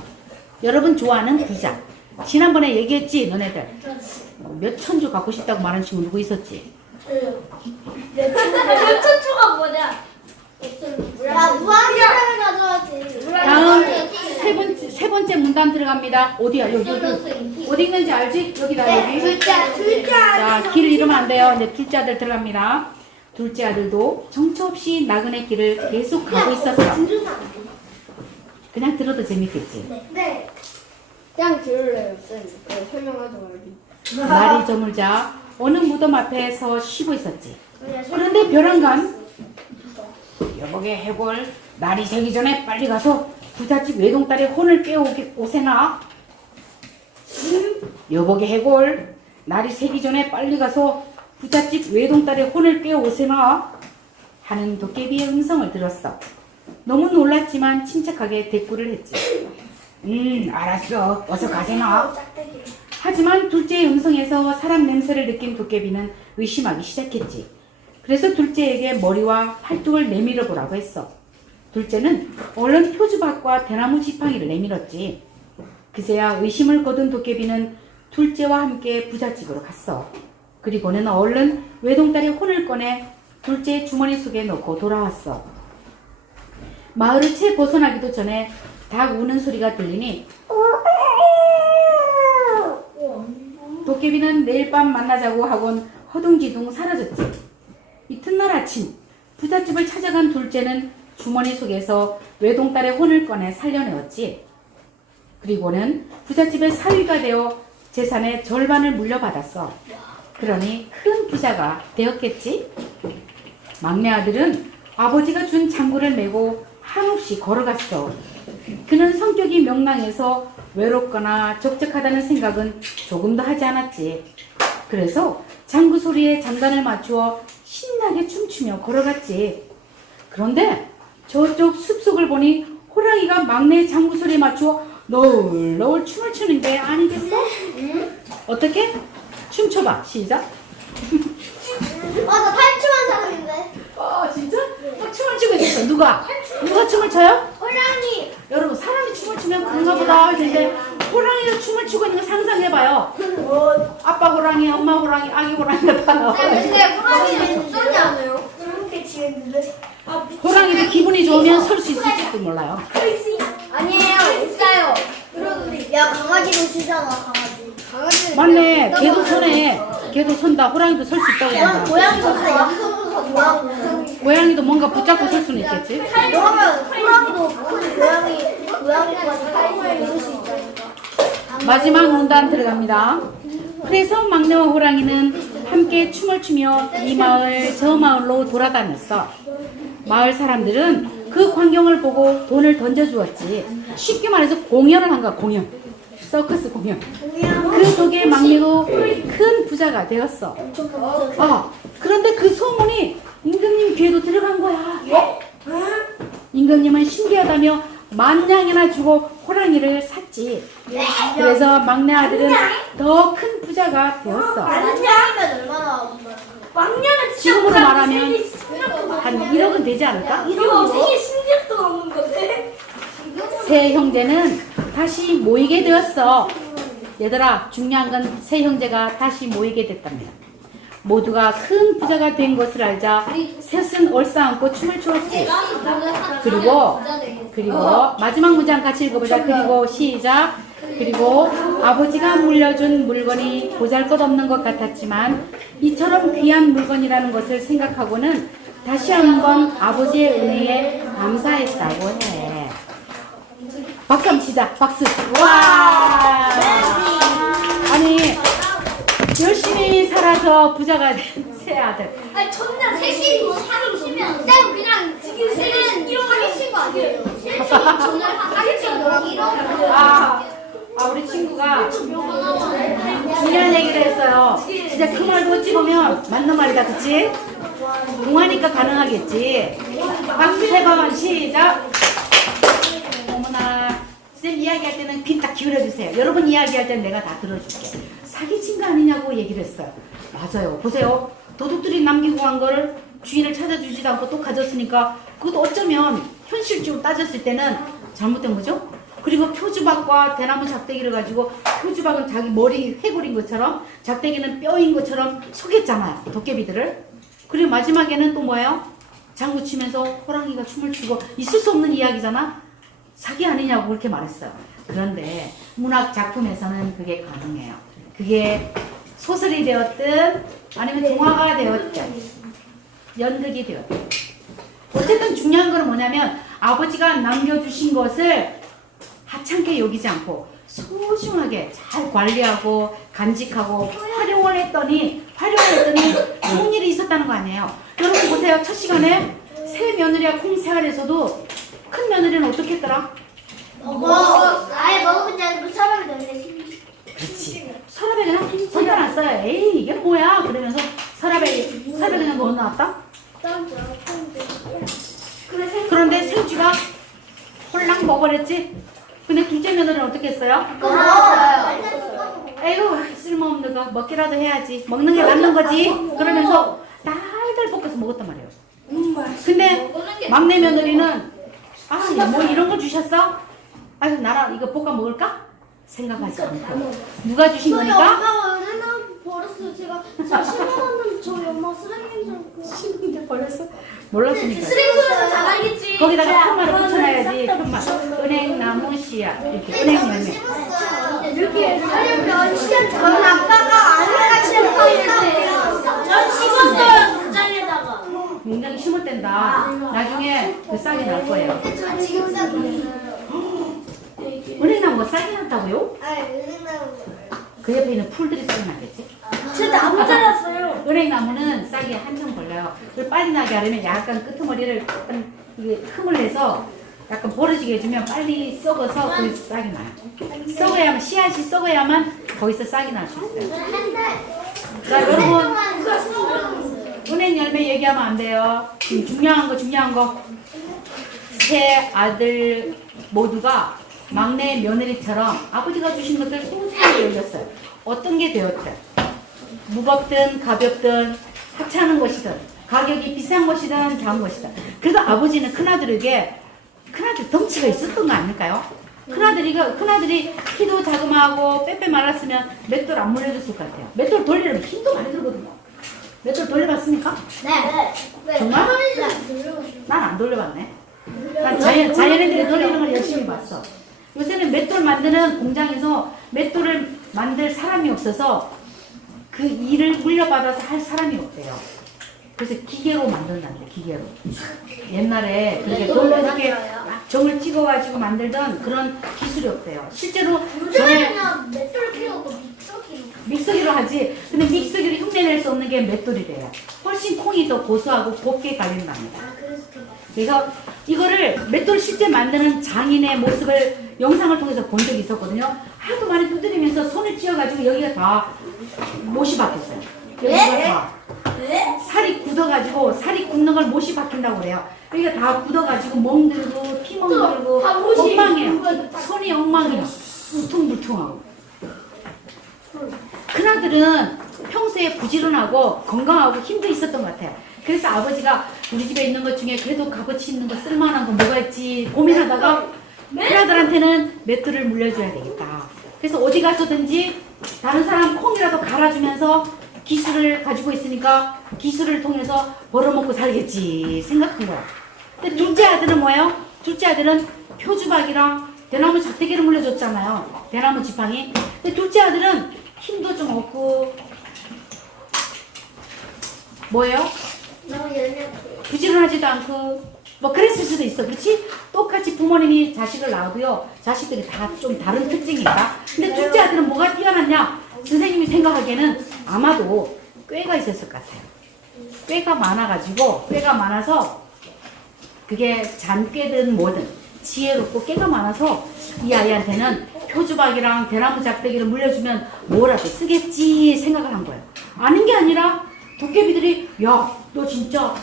여러분 좋아하는 부자. 지난번에 얘기했지, 너네들. 몇 천주 갖고 싶다고 말하는 친구 누구 있었지? 몇 천주가 뭐냐? 나 무한리를 가져야지. 다음 세 번째 문단 들어갑니다. 어디야? 여기. 어디 있는지 알지? 여기다, 여기. 자, 길을 잃으면 안 돼요. 이제 둘째 아들 들어갑니다. 둘째 아들도 정처 없이 나그네 길을 계속 가고 있었어. 그냥 들어도 재밌겠지. 네. 그냥 들을래요, 쌤. 설명하지 말고. 날이 저물자 어느 무덤 앞에서 쉬고 있었지. 그런데 벼랑간 여보게 해골 날이 새기 전에 빨리 가서 부잣집 외동딸의 혼을 깨우오세나. 여보게 해골 날이 새기 전에 빨리 가서 부잣집 외동딸의 혼을 깨우오세나 하는 도깨비의 음성을 들었어. 너무 놀랐지만 침착하게 대꾸를 했지. 알았어. 어서 가세나. 하지만 둘째의 음성에서 사람 냄새를 느낀 도깨비는 의심하기 시작했지. 그래서 둘째에게 머리와 팔뚝을 내밀어 보라고 했어. 둘째는 얼른 표주밭과 대나무 지팡이를 내밀었지. 그제야 의심을 거둔 도깨비는 둘째와 함께 부잣집으로 갔어. 그리고는 얼른 외동딸의 혼을 꺼내 둘째의 주머니 속에 넣고 돌아왔어. 마을을 채 벗어나기도 전에 닭 우는 소리가 들리니 도깨비는 내일 밤 만나자고 하곤 허둥지둥 사라졌지. 이튿날 아침 부잣집을 찾아간 둘째는 주머니 속에서 외동딸의 혼을 꺼내 살려내었지. 그리고는 부잣집의 사위가 되어 재산의 절반을 물려받았어. 그러니 큰 부자가 되었겠지. 막내 아들은 아버지가 준 장구를 메고 한없이 걸어갔어. 그는 성격이 명랑해서 외롭거나 적적하다는 생각은 조금도 하지 않았지. 그래서 장구 소리에 장단을 맞추어 신나게 춤추며 걸어갔지. 그런데 저쪽 숲속을 보니 호랑이가 막내 장구 소리에 맞추어 너울너울 춤을 추는 게 아니겠어? 어떻게? 춤춰봐. 시작. 나 탈춤한 사람인데. 진짜? 춤을 추고 있었어. 누가 춤을 춰요? 호랑이. 여러분, 사람이 춤을 추면 그런가 보다 했는데 호랑이가 춤을 추고 있는 거 상상해봐요. 아빠 호랑이, 엄마 호랑이, 아기 호랑이가 다 나와요. 근데 호랑이는 못 쏘지 않아요? 그렇게 지었는데. 호랑이도 기분이 좋으면 설 수 있을지도 몰라요. 아니에요, 있어요. 야, 강아지도 치잖아, 강아지. 강아지. 맞네. 걔도 선해. 걔도 선다. 호랑이도 설 수 있다고 한다. 고양이도 서, 양손도 서, 고양이도. 고양이도 뭔가 붙잡고 설 수는 있겠지. 그러면 호랑이도 고양이까지 탈을 이룰 수 있다니까. 마지막 문단 들어갑니다. 그래서 막내와 호랑이는 함께 춤을 추며 이 마을 저 마을로 돌아다녔어. 마을 사람들은 그 광경을 보고 돈을 던져주었지. 쉽게 말해서 공연을 한 거야. 공연. 서커스 공연. 그 덕에 막내도 큰 부자가 되었어. 그런데 그 소문이 임금님 귀에도 들어간 거야. 임금님은 신기하다며 만냥이나 주고 호랑이를 샀지. 그래서 막내 아들은 더 큰 부자가 되었어. 만냥이면 얼마나 왕냥은 지금으로 말하면 한 1억은 되지 않을까? 이거 세계 16도 넘는 건데? 세 형제는 다시 모이게 되었어. 얘들아, 중요한 건 세 형제가 다시 모이게 됐답니다. 모두가 큰 부자가 된 것을 알자 셋은 얼싸안고 춤을 추었지. 그리고 마지막 문장 같이 읽어보자. 그리고 시작. 그리고 아버지가 물려준 물건이 보잘것없는 것 같았지만 이처럼 귀한 물건이라는 것을 생각하고는 다시 한번 아버지의 은혜에 감사했다고 해. 박수 한번 치자. 박수. 와! 아니, 열심히 살아서 부자가 된 세 아들. 아니 전날 셋이 사귀시면 쌤 그냥 지금 셋은 사귀신 거 아니에요? 셋이 전날 사귀시면 우리 친구가 중요한 얘기를 했어요. 진짜 그 말도 찍으면 맞는 말이다, 그치? 동화니까 가능하겠지. 박수 세 번 시작. 어머나, 쌤 이야기할 때는 귀 딱 기울여주세요. 여러분 이야기할 때는 내가 다 들어줄게. 사기친 거 아니냐고 얘기를 했어요. 맞아요. 보세요. 도둑들이 남기고 간 거를 주인을 찾아주지도 않고 또 가졌으니까 그것도 어쩌면 현실적으로 따졌을 때는 잘못된 거죠? 그리고 표주박과 대나무 작대기를 가지고 표주박은 자기 머리 해골인 것처럼 작대기는 뼈인 것처럼 속였잖아요. 도깨비들을. 그리고 마지막에는 또 뭐예요? 장구 치면서 호랑이가 춤을 추고 있을 수 없는 이야기잖아? 사기 아니냐고 그렇게 말했어요. 그런데 문학 작품에서는 그게 가능해요. 그게 소설이 되었든 아니면 동화가 되었든 연극이 되었든 어쨌든 중요한 건 뭐냐면 아버지가 남겨주신 것을 하찮게 여기지 않고 소중하게 잘 관리하고 간직하고 활용을 했더니 좋은 일이 있었다는 거 아니에요. 여러분 보세요. 첫 시간에 새 며느리와 콩새알에서도 큰 며느리는 어떻게 했더라? 아예 먹어본 지 아니고 사람이 되는데. 그렇지. 서랍에 그냥 던져놨어요. 에이 이게 뭐야? 그러면서 서랍에 그냥 넣어놨다? 그런데 생쥐가 홀랑 먹어버렸지? 근데 둘째 며느리는 어떻게 했어요? 에이구 쓸모없는 거 먹기라도 해야지. 먹는 게 낫는 거지. 그러면서 달달 볶아서 먹었단 말이에요. 근데 막내 며느리는 뭐 이런 걸 주셨어? 아유 나랑 이거 볶아 먹을까? 생각하지 않고 누가 주신 거니까? 엄마가 은행을 버렸어요. 제가 10만 원은 저희 엄마 쓰레기인데 버렸어. 몰랐으니까. 쓰레기에서 잘 알겠지. 거기다가 편말을 붙여놔야지. 편말. 은행 나무 씨앗 이렇게 은행 열매. 이렇게 하려면 시간 저는 아빠가 아내가 심었어요. 전 심었어요. 공장에다가. 굉장히 심었댄다. 나중에 그 싹이 날 거예요. 저 지금 싸고 은행나무 싹이 났다고요? 아니 은행나무. 그 옆에 있는 풀들이 싹이 났겠지? 저 나무 잘랐어요. 은행나무는 싹이 한참 걸려요. 그걸 빨리 나게 하려면 약간 끄트머리를 약간 이게 흠을 내서 약간 버려지게 해주면 빨리 썩어서 거기서 싹이 나요. 썩어야만, 씨앗이 썩어야만 거기서 싹이 날 수 있어요. 자, 여러분, 은행 열매 얘기하면 안 돼요. 중요한 거. 세 아들 모두가 막내 며느리처럼 아버지가 주신 것을 소중하게 여겼어요. 어떤 게 되었든, 무겁든 가볍든 하찮은 것이든 가격이 비싼 것이든 작은 것이든. 그래서 아버지는 큰아들 덩치가 있었던 거 아닐까요? 큰아들이 키도 자그마하고 빼빼 말랐으면 맷돌 안 물려줬을 것 같아요. 맷돌 돌리려면 힘도 많이 들거든요. 맷돌 돌려봤습니까? 네. 정말? 난 안 돌려봤네. 난 자연애들이 돌리는 걸 열심히 봤어. 요새는 맷돌 만드는 공장에서 맷돌을 만들 사람이 없어서 그 일을 물려받아서 할 사람이 없대요. 그래서 기계로 만든다는데, 기계로. 옛날에 그렇게 돌로 이렇게 정을 찍어가지고 만들던 그런 기술이 없대요. 실제로 전에 요즘에는 맷돌 필요 없고 믹서기로 하지. 근데 믹서기로 흉내낼 수 없는 게 맷돌이래요. 훨씬 콩이 더 고소하고 곱게 갈린답니다. 그래서 이거를 맷돌 실제 만드는 장인의 모습을 영상을 통해서 본 적이 있었거든요. 하도 많이 두드리면서 손을 찧어가지고 여기가 다 못이 박혔어요. 여기가 다. 살이 굳어가지고 살이 굽는 걸 못이 박힌다고 그래요. 여기가 다 굳어가지고 멍들고 피 멍들고 엉망이에요. 손이 엉망이에요. 울퉁불퉁하고. 큰아들은 평소에 부지런하고 건강하고 힘도 있었던 것 같아요. 그래서 아버지가 우리 집에 있는 것 중에 그래도 값어치 있는 거 쓸만한 거 뭐가 있지 고민하다가 큰아들한테는 맷돌을 물려줘야 되겠다. 그래서 어디 가서든지 다른 사람 콩이라도 갈아주면서 기술을 가지고 있으니까 기술을 통해서 벌어먹고 살겠지 생각한 거야. 근데 둘째 아들은 뭐예요? 둘째 아들은 표주박이랑 대나무 작대기를 물려줬잖아요. 대나무 지팡이. 근데 둘째 아들은 힘도 좀 없고 뭐예요? 부지런하지도 않고 뭐 그랬을 수도 있어. 그렇지? 똑같이 부모님이 자식을 낳아도요. 자식들이 다 좀 다른 특징이 있다. 근데 둘째 아들은 뭐가 뛰어났냐? 선생님이 생각하기에는 아마도 꾀가 있었을 것 같아요. 꾀가 많아서 그게 잔꾀든 뭐든 지혜롭고 꾀가 많아서 이 아이한테는 표주박이랑 대나무 작대기를 물려주면 뭐라도 쓰겠지 생각을 한 거예요. 아닌 게 아니라 도깨비들이 야, 너 진짜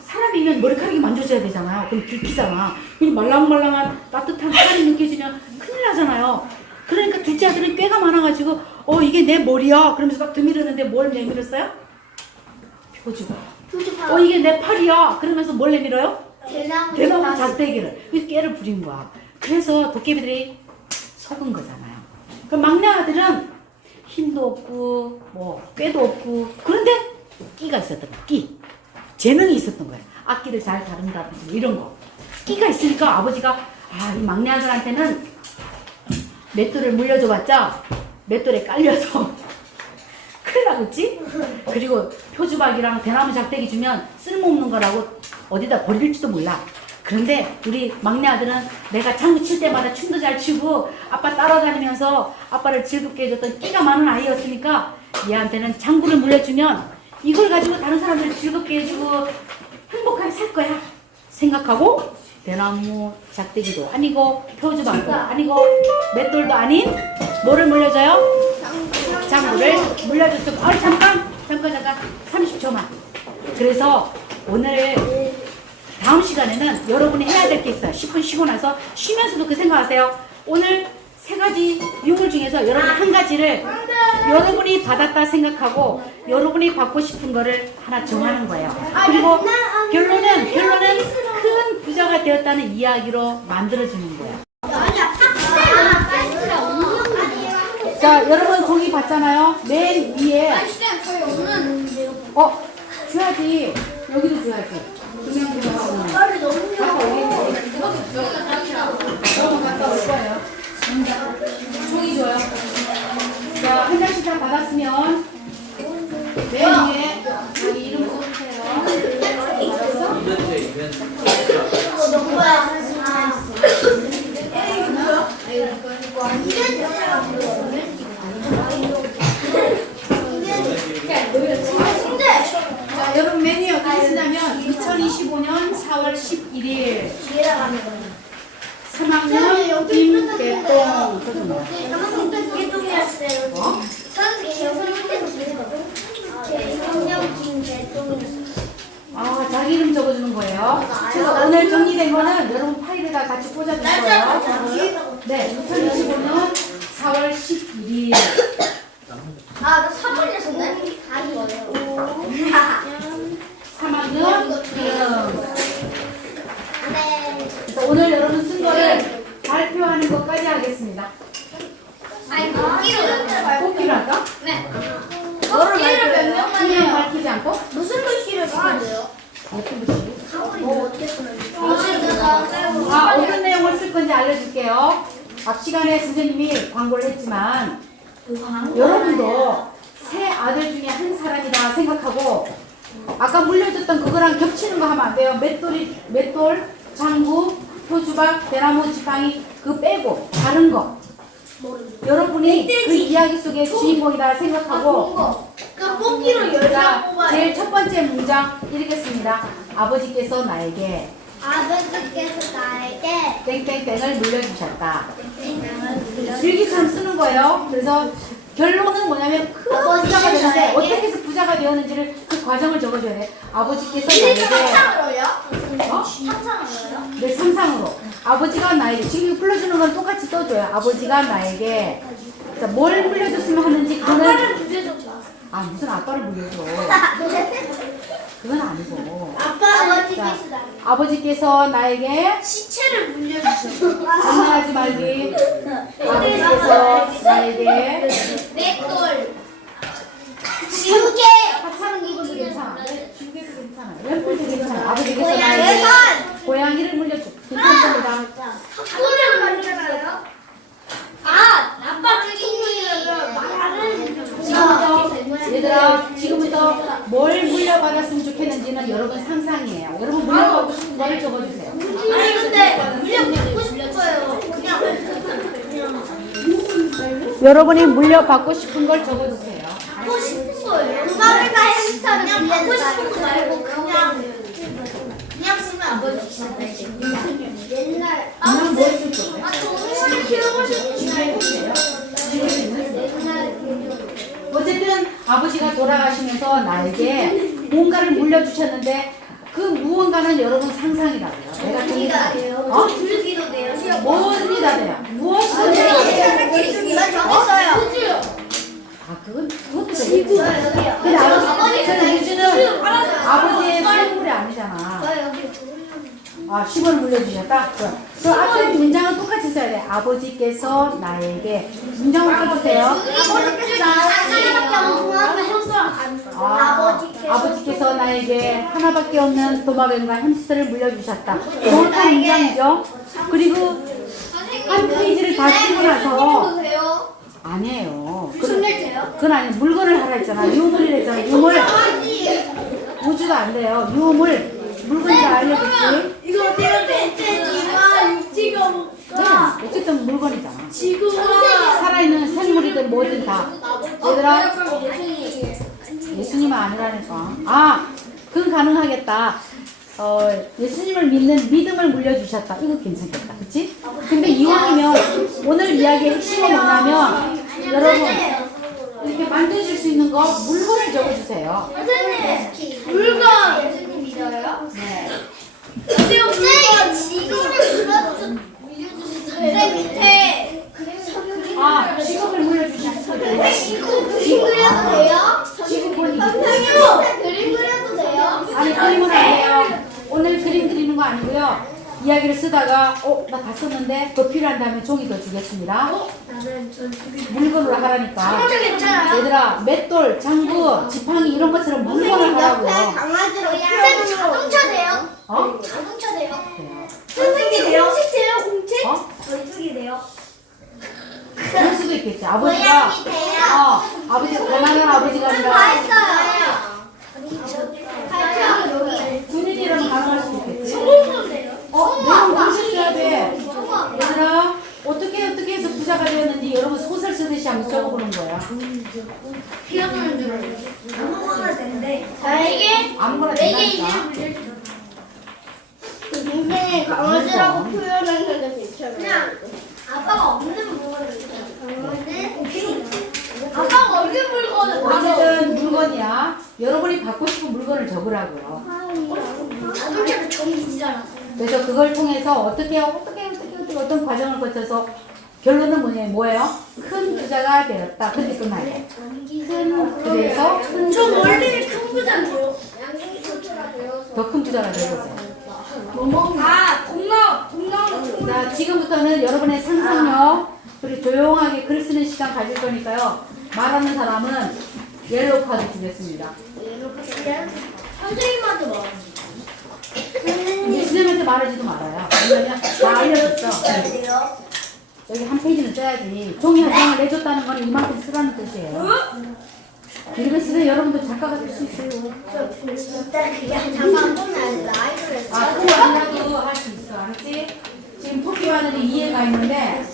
사람이면 머리카락이 만져져야 되잖아요. 그럼 들키잖아. 그럼 말랑말랑한 따뜻한 살이 느껴지면 큰일 나잖아요. 그러니까 둘째 아들은 꾀가 많아가지고 이게 내 머리야. 그러면서 막 드밀었는데 뭘 내밀었어요? 표주박. 이게 내 팔이야. 그러면서 뭘 내밀어요? 대나무 작대기를. 그 깨를 부린 거야. 그래서 도깨비들이 속은 거잖아요. 그 막내 아들은 힘도 없고 뭐 꾀도 없고 그런데 끼가 있었던 거야. 끼. 재능이 있었던 거예요. 악기를 잘 다룬다든지 이런 거. 끼가 있으니까 아버지가 이 막내 아들한테는 맷돌을 물려줘봤자 맷돌에 깔려서 큰일 나겠지? 그리고 표주박이랑 대나무 작대기 주면 쓸모없는 거라고 어디다 버릴지도 몰라. 그런데 우리 막내 아들은 내가 장구 칠 때마다 춤도 잘 추고 아빠 따라다니면서 아빠를 즐겁게 해줬던 끼가 많은 아이였으니까 얘한테는 장구를 물려주면 이걸 가지고 다른 사람들을 즐겁게 해주고 행복하게 살 거야 생각하고 대나무 작대기도 아니고 표주박도 아니고 맷돌도 아닌 뭐를 물려줘요? 장구를 물려줬어. 잠깐 30초만. 그래서 오늘 다음 시간에는 여러분이 해야 될 게 있어요. 10분 쉬고 나서 쉬면서도 그 생각하세요. 오늘 세 가지 유물 중에서 여러분 한 가지를 여러분이 받았다 생각하고 여러분이 받고 싶은 거를 하나 정하는 거예요. 그리고 결론은 큰 부자가 되었다는 이야기로 만들어지는 거예요. 자, 여러분 종이 봤잖아요. 맨 위에 줘야지. 여기도 줘야지. 두명 들어가고 갔다 올 거예요. 종이 줘요. 자, 한 장씩 다 받았으면 맨 위에 여기 이름 써주세요. 여러분 메뉴 어떻게 쓰냐면 2025년 4월 11일 3학년 김대동 그렇습니다. 어? 아, 자기 이름 적어주는 거예요. 그래서 오늘 정리된 거는 여러분 파일에다 같이 꽂아줄 거예요. 네, 2025년 4월 11일. 아, 나 3번이었었네? 3학년 이름. 네. 그래서 오늘 여러분 쓴 거를 발표하는 것까지 하겠습니다. 아니, 뽑기로. 뽑기로 할까? 네. 뭐를 뽑기를 몇 발표해요? 명만 그냥 해요? 밝히지 않고? 무슨 글씨를 써야 돼요? 예쁜 글씨. 뭐 어떻게 쓰면 돼요? 아, 어떤 내용을 쓸 건지 알려줄게요. 앞 시간에 선생님이 광고를 했지만 여러분도 세 아들 중에 한 사람이다 생각하고 아까 물려줬던 그거랑 겹치는 거 하면 안 돼요. 맷돌, 장구, 표주박, 대나무, 지팡이 그거 빼고 다른 거. 여러분이 그 이야기 속의 주인공이다 생각하고 그 뽑기로 열장 자, 뽑아요. 제일 첫 번째 문장 읽겠습니다. 아버지께서 나에게 아버지께서 나에게 땡땡땡을 물려주셨다. 일기처럼 쓰는 거예요. 그래서 결론은 뭐냐면 큰 부자가 되는데 어떻게 해서 부자가 되었는지를 그 과정을 적어줘야 돼. 아버지께서 나에게 상상으로요? 어? 상상으로요? 네, 상상으로 아버지가 나에게 지금 불러주는 건 똑같이 써줘요. 아버지가 나에게 자, 뭘 물려줬으면 하는지 그거는 아빠를 물려줬죠. 아 무슨 아빠를 물려줘. 그건 아니고 아버지께서 나에게 아버지께서 나에게 시체를 물려주셨죠. 장난하지 말기. 아버지께서 나에게 맷돌 지우개 하찮은 기분도 괜찮아. 지우개도 괜찮아. 왼풀도 괜찮아. 아버지께서 나에게 계산 고양이를 물려줘. 괜찮습니다. 학교를 만들어요? 아, 아빠 주인공이라면 말하는 지금부터 얘들아 지금부터 뭘 물려받았으면 좋겠는지는 여러분 상상이에요. 여러분 물려받고 싶은 걸 적어주세요. 아니 근데 물려받고 싶어요. 여러분이 물려받고 싶은 걸 적어주세요. 받고 싶은 거예요. 도마뱀과 햄스터는 그냥 받고 싶은 거 말고 그냥 쓰면 안 보여주시나요? 옛날 그냥 뭘 쓸 거예요? 동물을 키우고 싶은데 어쨌든 아버지가 돌아가시면서 나에게 뭔가를 물려주셨는데 그 무언가는 여러분 상상이라고요. 내가 들기가 돼요. 어? 들기도 돼요. 뭔지 다 돼요. 무엇이든 돼요. 나 적었어요. 아 그것도 되겠지. 저 여기요. 근데 아버지가 아버지는 유주는 아버지의 선물이 아니잖아. 저 여기. 아 10원 물려주셨다? 그 앞에 문장은 똑같이 써야 돼. 아버지께서 나에게 문장을 써주세요. 아버지께서 하나밖에 없는 도마뱀 햄스터랑 아버지께서 나에게 하나밖에 없는 도마뱀과 햄스터를 물려주셨다. 정확한 문장이죠. 그리고 한 페이지를 다 쓰고 나서 돼요? 아니에요. 돼요? 그건 아니에요. 물건을 하라 했잖아. 유물이라 했잖아. 유물. 우주가 안 돼요. 유물. 물건 잘 알려줬지? 이거 어때요? 멧돼지와 육지가 네. 어쨌든 물건이잖아. 지구와 살아있는 생물이든 뭐든 다. 얘들아, 예수님은 아니라니까. 아, 그건 가능하겠다. 예수님을 믿는 믿음을 물려주셨다. 이거 괜찮겠다. 그치? 근데 이왕이면 오늘 이야기의 핵심은 뭐냐면 여러분 이렇게 만드실 수 있는 거 물건을 적어주세요. 선생님 물건 예수님 믿어요? 네. 선생님 지구를 물려주셨어요. 밑에 아, 직업을 물려주셨어요. 지구 그려도 돼요? 지금 보니 선생님 그림 그려도 돼요? 아니 그림은 안 돼요. 오늘 그림 그리는 거 아니고요. 이야기를 쓰다가 나 다 썼는데 더 필요한 다음에 종이 더 주겠습니다. 나는 전 물건으로 하라니까. 괜찮아요? 얘들아 맷돌, 장구, 지팡이 이런 것처럼 물건을 하라고요. 강아지로 선생님 자동차 돼요? 어? 자동차 돼요? 돼요. 선생님 공책 돼요? 공책? 어? 저희 돼요? 그럴 수도 있겠지. 아버지가 아버지가 가난한 아버지가 다 아니라 했어요. 발표하고 여기 군인이라면 가능할 수도 있겠지. 성공도 돼요? 내용 보셔야 돼. 얘들아 어떻게 해서 부자가 되었는지 여러분 소설 쓰듯이 한번 써보는 거야. 피아노는 줄 아무거나 된대. 나에게 아무거나 내게 된다니까. 이름 동생이 강아지라고 표현했는데 괜찮아요. 그냥 아빠가 없는 물건을 강아지. 아빠가 없는 물건을 어쨌든 물건이야. 여러분이 받고 싶은 물건을 적으라고요. 자동차로 정리지잖아. 그래서 그걸 통해서 어떻게 어떤 과정을 거쳐서 결론은 뭐예요? 큰 부자가 되었다. 근데 끝나요. 그래서 저 원래 큰 부자인데요. 더 큰 부자가 되었어요. 아, 공감. 자, 지금부터는 여러분의 상상력, 그리고 조용하게 글 쓰는 시간 가질 거니까요. 말하는 사람은 옐로우 카드 주겠습니다. 선생님한테 뭐? 근데 선생님한테 말하지도 말아요. 왜냐면 다 알려줬어. 여기 한 페이지는 써야지. 종이 한 장을 내줬다는 건 이만큼 쓰라는 뜻이에요. 이렇게 쓰면 여러분도 작가가 될 수 있어요. 일단 그냥 잠깐 보면 라이브를 했어. 아, 그거 아니라도 할 수 있어. 알았지? 지금 토끼 바늘이 이해가 있는데,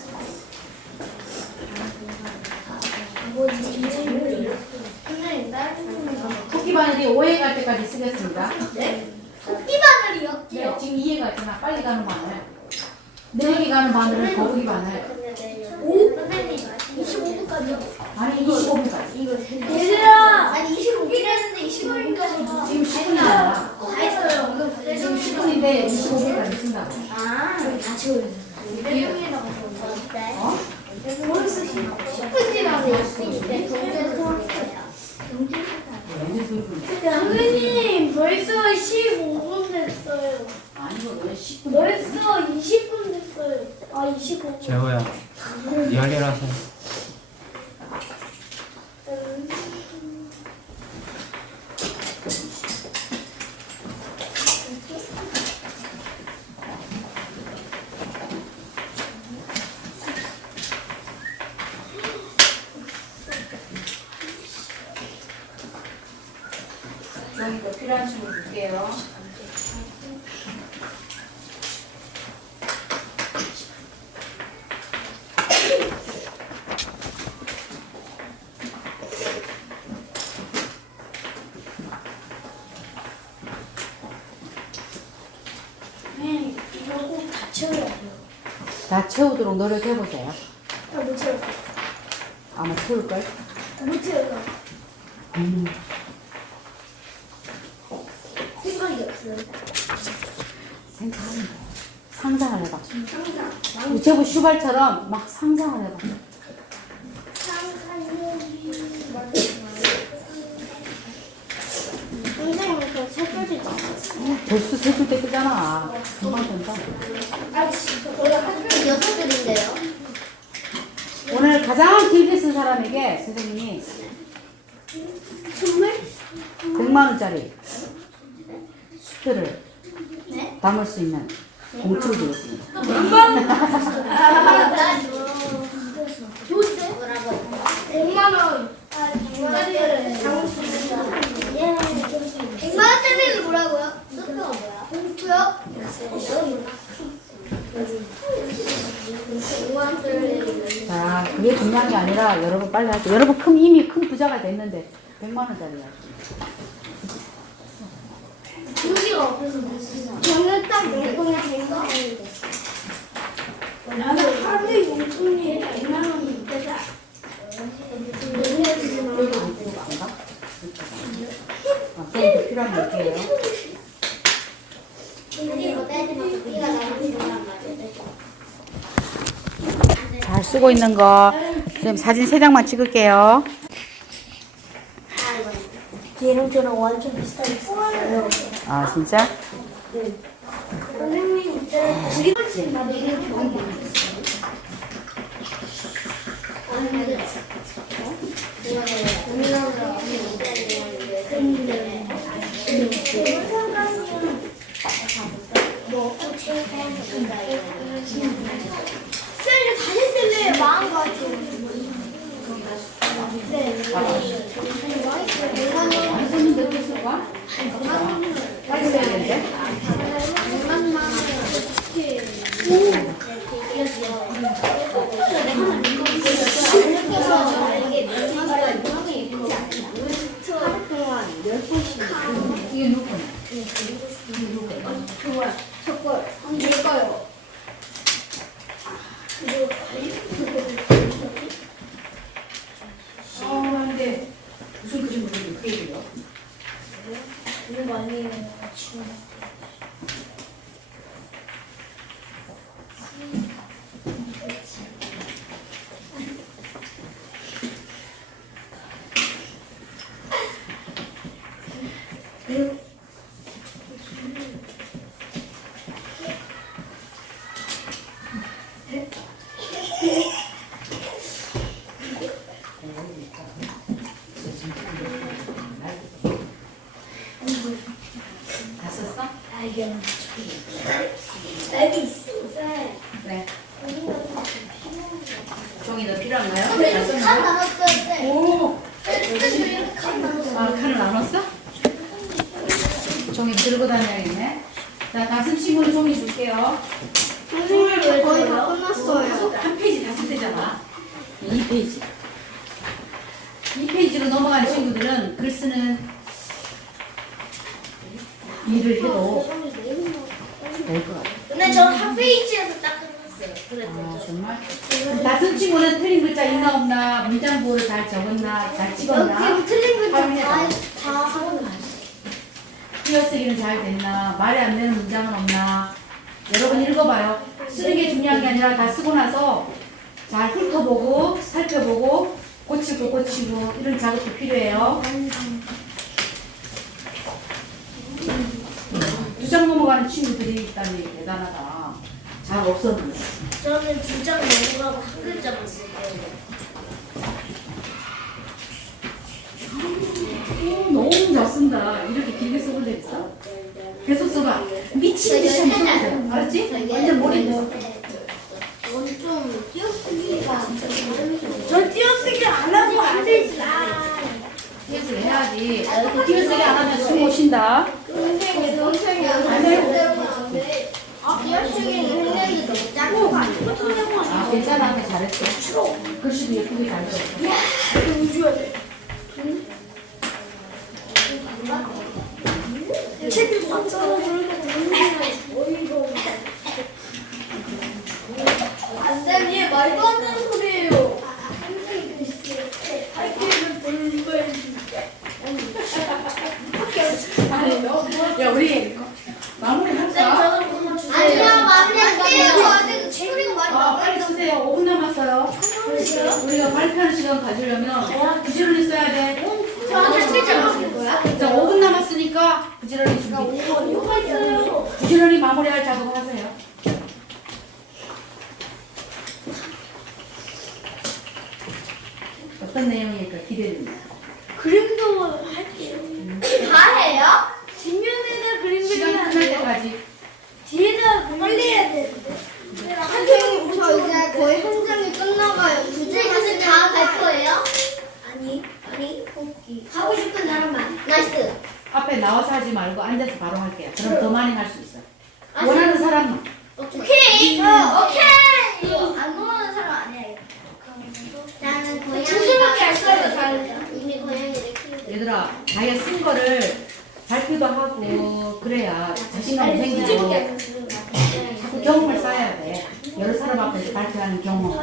토끼 바늘이 5회 갈 때까지 쓰겠습니다. 네? 토끼바늘이요? 네, 지금 이해가 있잖아. 빨리 가는 바늘. 내리게 가는 바늘은 거북이 바늘. 오? 선생님 25분까지요? 아니, 25분까지. 얘들아! 아니 25분 했는데 25분까지 지금 10분이잖아. 다 했어요. 지금 10분인데 25분까지 쓴다고. 아, 그럼 다 지워요. 대용에다가 네. 어? 10분 지나면 약속인데 경제에서 통학해요. 완전 소리소리. 선생님 벌써 15분 됐어요. 아니고 왜 10분? 벌써 20분 됐어요. 아 25분. 재호야, 이야기를 하세요. 종이 더 필요한 친구 줄게요. 네, 이거 꼭 다 채워야 돼요. 다 채우도록 노력해보세요. 못 채워요. 아마 채울걸? 못 채워요. 생각이 없어요. 생각하는 거. 상상을 해봐. 항상 우체부 슈발처럼 막 상상을 해봐. 선생님 저 책까지 벌써 세줄 때 뜨잖아. 금방 된다. 원래 학교 여섯 줄인데요. 오늘 가장 길게 쓴 사람에게 선생님이 정말? 100만 원짜리 수표를 네? 담을 수 있는 봉투를 드렸습니다. 좋은데? 뭐라고? 100만 원. 100만원짜리를 담을 수 있는. 예. 100만원짜리는 뭐라고요? 수표가 뭐야? 봉투요? 100만원짜리. 자, 그게 중요한 게 아니라 여러분 빨리 하세요. 여러분 이미 큰 부자가 됐는데 100만 원짜리야. 여기가 없어서 못 쓰나? 저는 딱 용돈이 100만 원인데. 나는 하루에 용돈이 100만 원이 있대다. 좀 필요한 게 있게요. 잘 쓰고 있는 거. 그럼 사진 3장만 찍을게요. 얘랑 저랑 완전 비슷하게 썼어요. 아, 진짜? 선생님 이제 지리훨씬 나 되게 좋은 거 쌤이 다닐 때문에 망한 것 같아요. 네. 안 썼는데 또 쓸까? 빨리 써야 되는데? 이게 누구냐? 좋아요. 저거 읽어요. 근데 무슨 그림을 그리게 돼요? 이런 거 아니에요. 지금. 다 썼어? 여기 있어. 네. 종이 더 필요한가요? 다 칸 썼나요? 나눴어요. 오! 칸 나눴어요. 아, 칸을 나눴어? 종이 들고 다녀야겠네. 자, 다섯 친구는 종이 줄게요. 선생님 거의 다 끝났어요. 한 페이지 다 쓸때잖아. 2페이지. 2페이지로 넘어간 친구들은 글 쓰는 일을 해도 될 것 같아. 근데 저는 한 페이지에서 딱 끝났어요. 아, 그랬죠. 정말? 다섯 친구는 틀린 글자 있나 없나, 문장 부호를 잘 적었나, 잘 찍었나, 틀린 글자 확인해봐. 다 하고 나서. 띄어쓰기는 잘 됐나, 말이 안 되는 문장은 없나. 여러분 읽어봐요. 쓰는 게 중요한 게 아니라 다 쓰고 나서 잘 훑어보고, 살펴보고, 고치고 이런 작업도 필요해요. 두 장 넘어가는 친구들이 있다니 대단하다. 잘 없었는데. 저는 두 장 넘어가고 한 글자만 쓸게요. 너무 잘 쓴다. 이렇게 길게 써본 적 있어? 계속 써봐. 미친 듯이 한번 써보세요. 알았지? 완전 머리도. 이건 좀 띄어쓰기가 전 띄어쓰기 안 하고 안 되지. 띄어쓰기 해야지. 띄어쓰기 안 하면 숨 못 쉰다. 동생이 안 돼. 띄어쓰기는 생각이 너무 작은 거 아니야? 아, 괜찮아. 잘했어. 글씨도 예쁘게 잘 썼어. 우주야 돼. 책을 맞춰서 안돼, 말도 안 되는 소리예요. 야, 우리 마무리할까? 아니야, 마무리할게요. 아직 소리가 많이 빨리 쓰세요. 5분 남았어요. 우리가 발표하는 시간 가지려면 부지런히 써야 돼. 저한테 책을 맡길 거야? 자, 5분 남았으니까 부지런히 준비. 부지런히 마무리할 작업을 하세요. 어떤 내용일까 기대됩니다. 그림도 할게요. 다 해요? 뒷면에다 그림 시간 그리면 끝날 때까지. 뒤에다 빨리 해야 되는데. 한 장이 저 이제 거의 한 장이 끝나가요. 두 장까지 다 갈 거예요? 아니, 뽑기. 하고 싶은 사람만. 나이스. 앞에 나와서 하지 말고 앉아서 바로 할게요. 그럼 더 많이 할 수 있어. 원하는 사람만. 오케이. 오케이. 이거 안 원하는 사람 아니야 이거. 나는 고양이. 수술밖에 안 써요. 잘. 이미 고양이를 키우고. 얘들아, 자기가 쓴 거를 발표도 하고 그래야 자신감이 생기고 자꾸 경험을 쌓아야 돼. 여러 사람 앞에서 발표하는 경험.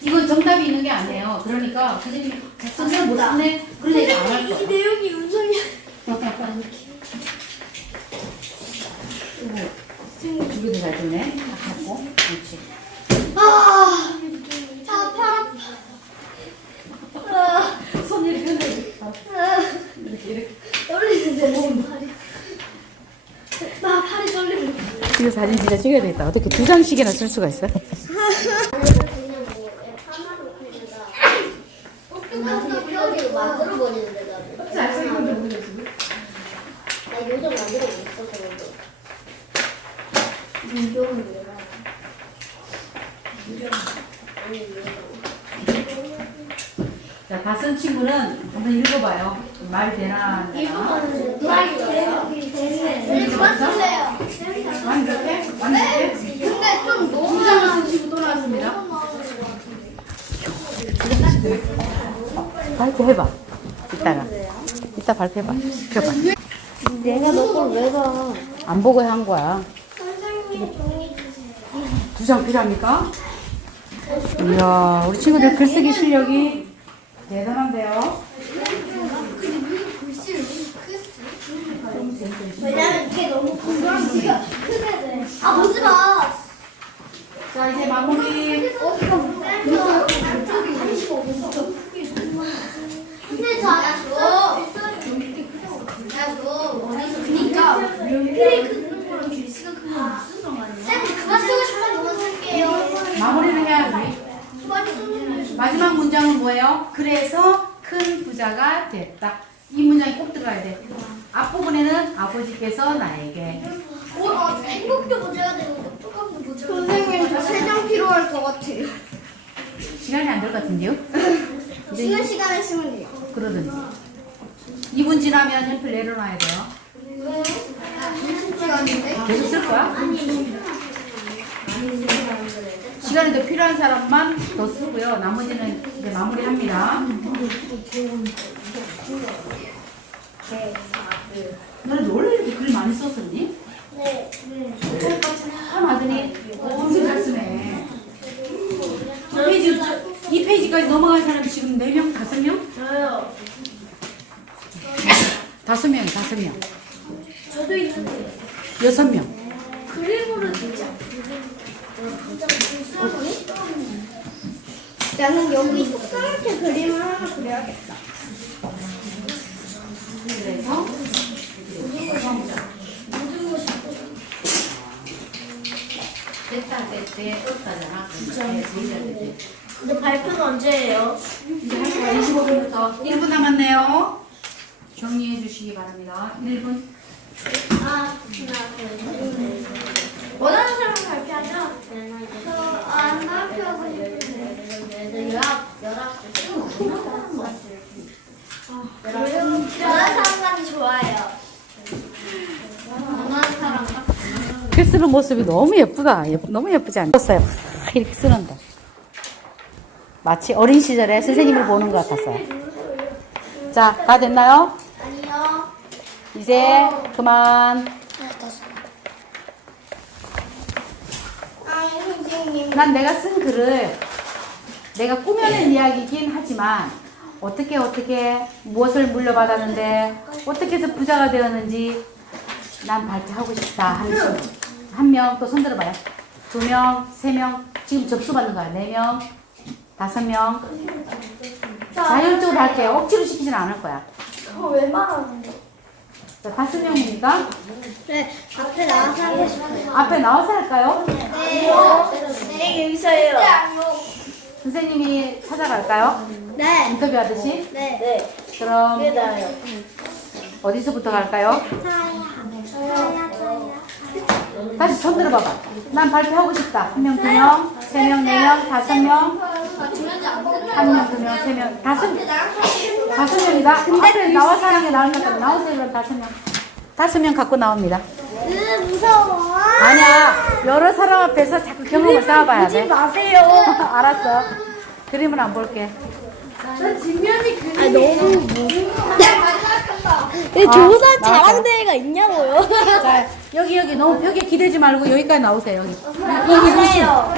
이건 정답이 있는 게 아니에요. 그러니까 선생님이 선생님 못 쓰네? 그런 얘기 안 할 거야. 이 내용이 운송이야. 주기도 잘 주네. 딱 잡고. 그렇지. 아, 팔 아파. 손 이렇게 흔들고. 이렇게. 떨리는데 너무 팔이. 나 팔이 떨리는. 이거 사진 진짜 찍어야 되겠다. 어떻게 두 장씩이나 쓸 수가 있어? 만들어 버리는데 나는. 잘 쓰는 건 모르겠어. 나 요즘 만들고 있어서 그런데. 요즘은 왜 나? 자, 다 쓴 친구는 한번 읽어봐요. 말이 되나? 안 되나? 맞을래요. 완벽해? 완벽해? 근데 좀 너무 두 장을 쓴 친구 또 나왔습니다. 발표해봐. 이따가. 이따 발표해봐. 펴봐. 내가 너걸 왜 봐? 안 보고 한 거야. 선생님 종이 주세요. 2장 필요합니까? 이야, 우리 친구들 글쓰기 실력이 대단한데요. 왜냐면 이게 너무 궁금하니까 크게 돼. 아 보지 마. 자, 이제 마무리. 근데 자야너 그니까 필이 긋는 거랑 글씨가 크는 거 무슨 상관이야? 쌤 그만 쓰고 싶은 것만 쓸게요. 마무리를 해야지. 많이 쓰는 마지막 문장은 뭐예요? 그래서 큰 부자가 됐다. 이 문장이 꼭 들어가야 돼. 앞부분에는 아버지께서 나에게. 행복도 문제가 되고 똑똑한 문제가 되고. 선생님 저 3장 필요할 것 같아요. 시간이 안 될 것 같은데요? 쉬는 시간에 쓰면 돼요. 그러든지. 2분 지나면 연필 내려놔야 돼요. 왜요? 무슨 시간인데? 계속 쓸 거야? 시간이 더 필요한 사람만 더 쓰고요. 나머지는 이제 마무리합니다. 너는 원래 이렇게 글 많이 썼었니? 네. 참 아더니 엄청 잘 쓰네. 이 페이지까지 넘어간 사람이 지금 4명, 5명? 저요. 5명. 저도 있는데 6명. 그림으로 되지 나는 여기 속상하게 그림을 하나 그려야겠다. 그래서 됐다, 떴다잖아. 근데 발표는 언제예요? 이제 할 거야. 25분부터 1분 남았네요. 정리해 주시기 바랍니다. 1분. 원하는 사람 발표하죠? 저안 발표하고 싶은데. 원하는 사람만이 좋아요. 원하는 사람. 글 쓰는 모습이 너무 예쁘다. 너무 예쁘지 않았어요? 이렇게 쓰는다. 마치 어린 시절에 선생님을 보는 것 같았어요. 자, 다 됐나요? 아니요. 이제 그만. 아니 선생님. 난 내가 쓴 글을 내가 꾸며낸 이야기이긴 하지만 어떻게 무엇을 물려받았는데 어떻게 해서 부자가 되었는지 난 발표하고 싶다 하는 친구. 한 명 또 손 들어봐요. 2명, 3명, 지금 접수받는 거야. 4명, 5명. 자율적으로 할게요. 억지로 시키진 않을 거야. 그거 왜 말하는데? 자, 5명입니까? 네, 앞에 나와서 하고 싶어요. 앞에 나와서 할까요? 네, 여기서요. 선생님이 찾아갈까요? 네. 인터뷰하듯이? 네. 그럼 나요. 어디서부터 갈까요? 저요. 다시 손 들어봐봐. 난 발표하고 싶다. 1명, 2명, 3명, 4명, 5명, 1명, 2명, 3명, 5명이다. 앞에 나와서 하는 게 나을 것 같아. 나오세요, 그럼 5명. 5명 갖고 나옵니다. 무서워. 아니야. 여러 사람 앞에서 자꾸 경험을 쌓아봐야 돼. 마세요. 알았어. 그림은 안 볼게. 저 뒷면이 그림이 너무 아, 조사 나왔어요. 자랑대회가 있냐고요? 자, 여기 너무 벽에 기대지 말고 여기까지 나오세요. 여기.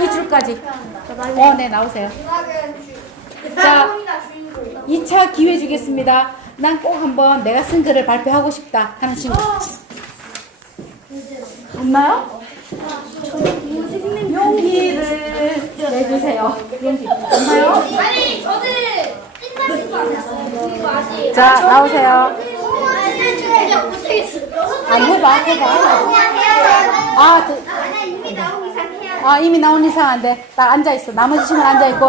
이 줄까지. 네, 나오세요. 자, 2차 기회 주겠습니다. 난 꼭 한번 내가 쓴 글을 발표하고 싶다 하는 친구. 없나요? 용기를 내주세요. 용기. 없나요? 아니, 저는 끝나지 마세요. 이거 아직. 자, 나오세요. 그냥 못하겠어. 해봐. 이미 나온 이상 안 돼. 딱 앉아있어. 나머지 친구는 앉아있고,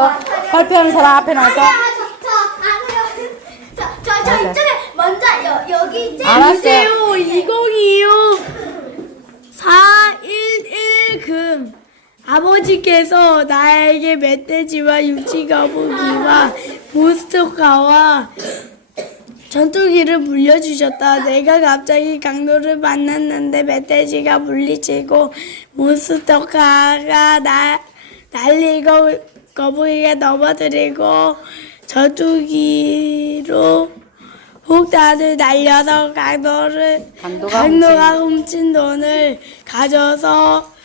발표하는 사람 앞에 나와서. 저 이쪽에 먼저 여기 이제 알았어요. 2025 411금 아버지께서 나에게 멧돼지와 육지거북이와 몬스터카와 전투기를 물려주셨다. 내가 갑자기 강도를 만났는데 멧돼지가 물리치고 몬스터카가 날리고 거북이가 넘어뜨리고 전투기로 폭탄을 날려서 강도가 훔친 돈을 가져서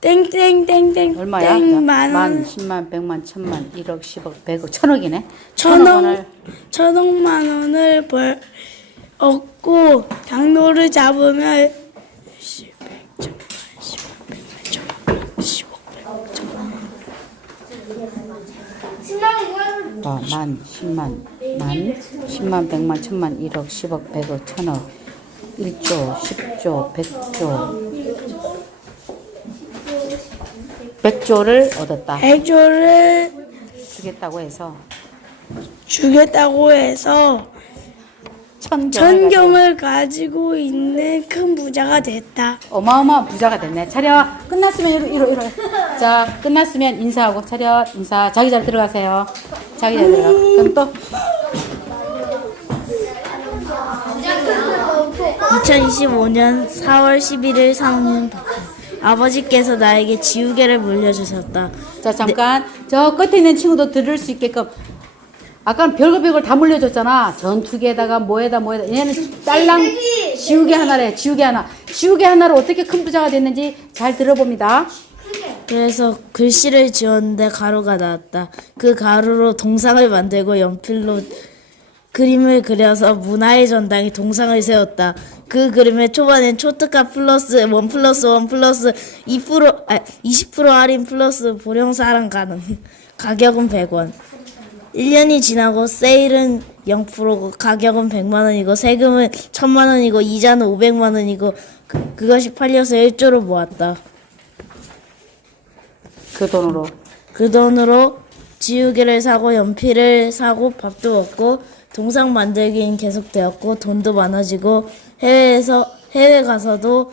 땡땡땡땡 얼마야? 땡만 만, 원, 10만, 100만, 1000만, 1억, 10억, 100억, 1000억이네. 천억만 원을 얻고 강도를 잡으면 10, 100, 1000만, 10억, 100만, 10억, 100만. 만, 10만, 10만, 100만, 1000만, 1억, 10억, 100억, 1000억, 1조, 10조, 100조, 100조를 얻었다. 100조를 주겠다고 해서 천경을 가지고 있는 큰 부자가 됐다. 어마어마한 부자가 됐네. 차렷. 끝났으면 이러. 자, 끝났으면 인사하고 차렷. 인사. 자기 자리 들어가세요. 자기 자리 들어가. 그럼 또 2025년 4월 11일 상년 아버지께서 나에게 지우개를 물려주셨다. 자, 잠깐. 저 끝에 있는 친구도 들을 수 있게끔. 아까 별걸 다 물려줬잖아. 전투기에다가 뭐에다. 얘는 딸랑 지우개 하나래. 지우개 하나. 지우개 하나로 어떻게 큰 부자가 됐는지 잘 들어봅니다. 그래서 글씨를 지웠는데 가루가 나왔다. 그 가루로 동상을 만들고 연필로 그림을 그려서 문화의 전당에 동상을 세웠다. 그 그림의 초반엔 초특가 플러스 1 플러스 1 플러스 20% 할인 플러스 보령사랑 가능. 가격은 100원. 1년이 지나고 세일은 0%고 가격은 100만 원이고 세금은 1000만 원이고 이자는 500만 원이고 그것이 팔려서 1조를 모았다. 그 돈으로 지우개를 사고 연필을 사고 밥도 먹고 동상 만들기는 계속되었고 돈도 많아지고 해외 가서도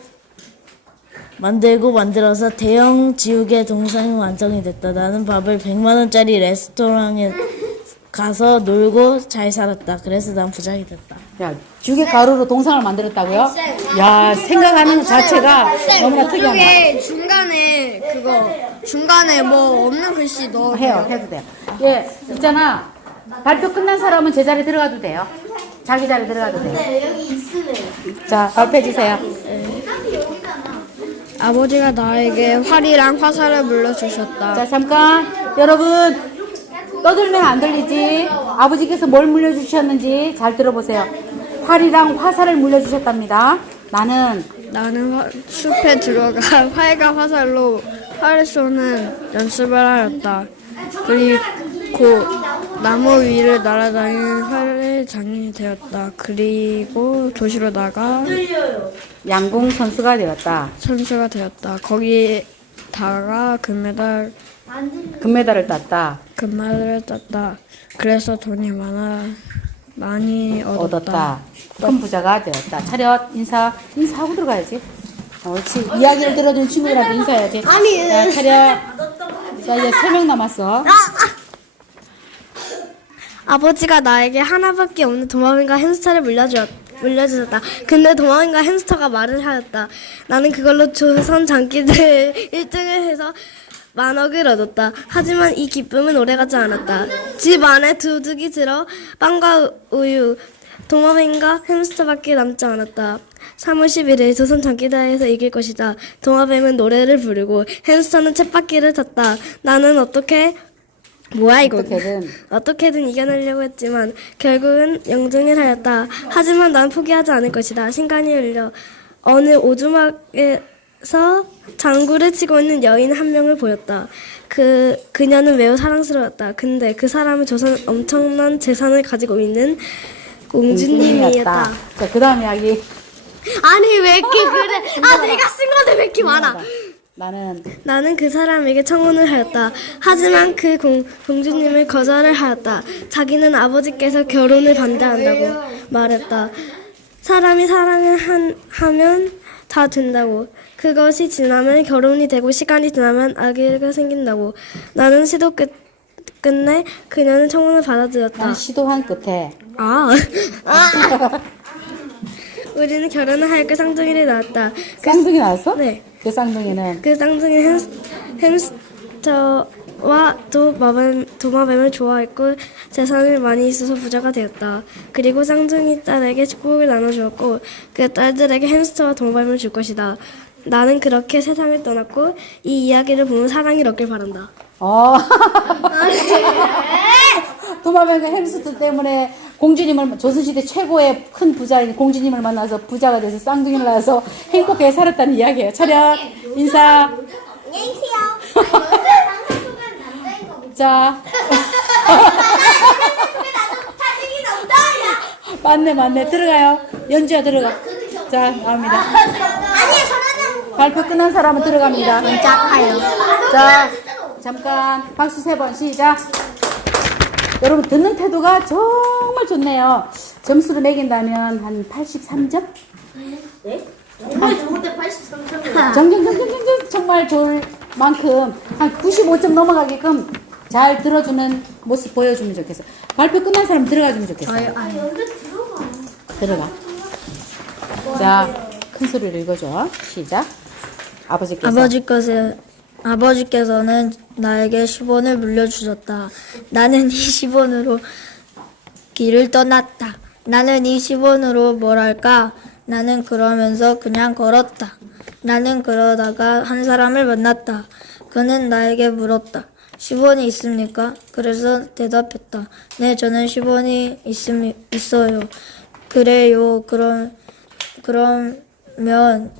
만들어서 대형 지우개 동상이 완성이 됐다. 나는 밥을 100만 원짜리 레스토랑에 가서 놀고 잘 살았다. 그래서 난 부자가 됐다. 야, 지우개 가루로 동상을 만들었다고요? 야, 생각하는 것 자체가 너무나 특이하다. 이게 중간에 뭐 없는 글씨 넣어. 해도 돼요. 예, 있잖아. 발표 끝난 사람은 제 자리 들어가도 돼요. 자기 자리 들어가도 돼요. 여기 있으면. 자, 발표해 주세요. 아버지가 나에게 활이랑 화살을 물려주셨다. 자, 잠깐. 여러분, 떠들면 안 들리지? 아버지께서 뭘 물려주셨는지 잘 들어보세요. 활이랑 화살을 물려주셨답니다. 나는 숲에 들어가 활과 화살로 활을 쏘는 연습을 하였다. 그리고 나무 위를 날아다니는 활의 장인이 되었다. 그리고 도시로 나가 양궁 선수가 되었다. 거기다가 금메달을 땄다. 그래서 돈이 많이 얻었다. 큰 부자가 되었다. 차렷. 인사하고 들어가야지. 옳지. 이야기를 들어준 친구들한테 인사해야지. 자, 차렷. 자, 이제 3명 남았어. 아버지가 나에게 하나밖에 없는 도마뱀과 햄스터를 물려주셨다. 근데 도마뱀과 햄스터가 말을 하였다. 나는 그걸로 조선 장기들 1등을 해서 10,000억을 얻었다. 하지만 이 기쁨은 오래가지 않았다. 집 안에 도둑이 들어 빵과 우유, 도마뱀과 햄스터밖에 남지 않았다. 3월 11일 조선 장기대회에서 이길 것이다. 도마뱀은 노래를 부르고 햄스터는 쳇바퀴를 탔다. 나는 어떻게든 이겨내려고 했지만 결국은 영등을 하였다. 하지만 난 포기하지 않을 것이다. 신간이 울려 어느 오두막에서 장구를 치고 있는 여인 한 명을 보였다. 그녀는 매우 사랑스러웠다. 근데 그 사람은 조선 엄청난 재산을 가지고 있는 공주님이었다. 자, 그 다음 이야기. 아니 왜 이렇게 그래? 내가 쓴 건데 왜 이렇게 많아? 나는 그 사람에게 청혼을 하였다. 하지만 그 공주님을 거절을 하였다. 자기는 아버지께서 결혼을 반대한다고 말했다. 사람이 사랑을 하면 다 된다고. 그것이 지나면 결혼이 되고 시간이 지나면 아기가 생긴다고. 나는 시도 끝내 그녀는 청혼을 받아들였다. 난 시도한 끝에. 우리는 결혼을 할까 쌍둥이를 낳았다. 쌍둥이 나왔어? 네. 그 쌍둥이는? 그 쌍둥이 도마뱀을 좋아했고 재산을 많이 있어서 부자가 되었다. 그리고 쌍둥이 딸에게 축복을 나눠주었고 그 딸들에게 햄스터와 도마뱀을 줄 것이다. 나는 그렇게 세상을 떠났고 이 이야기를 보면 사랑이 얻길 바란다. 도마뱀과 햄스터 때문에 공주님을 조선시대 최고의 큰 부자인 공주님을 만나서 부자가 돼서 쌍둥이를 낳아서 행복하게 살았다는 이야기예요. 차렷 인사. 안녕히 계세요. 상상 속은 남자인 거 자, 맞네 들어가요. 연주야 들어가. 자 나옵니다. 아니야, 저는 발표 끝난 사람은 들어갑니다. 짝하요. 자 잠깐 박수 3번 시작. 여러분 듣는 태도가 정말 좋네요. 점수를 매긴다면 한 83점? 정말 좋은데 83점. 정정정정정 정말 좋을 만큼 한 95점 넘어가게끔 잘 들어주는 모습 보여주면 좋겠어. 발표 끝난 사람 들어가주면 좋겠어. 들어가. 자, 큰 소리로 읽어줘. 시작. 아버지께서는 나에게 10원을 물려주셨다. 나는 이 10원으로 길을 떠났다. 나는 이 10원으로 뭘 할까? 나는 그러면서 그냥 걸었다. 나는 그러다가 한 사람을 만났다. 그는 나에게 물었다. 10원이 있습니까? 그래서 대답했다. 네, 저는 10원이 있어요. 그래요. 그러면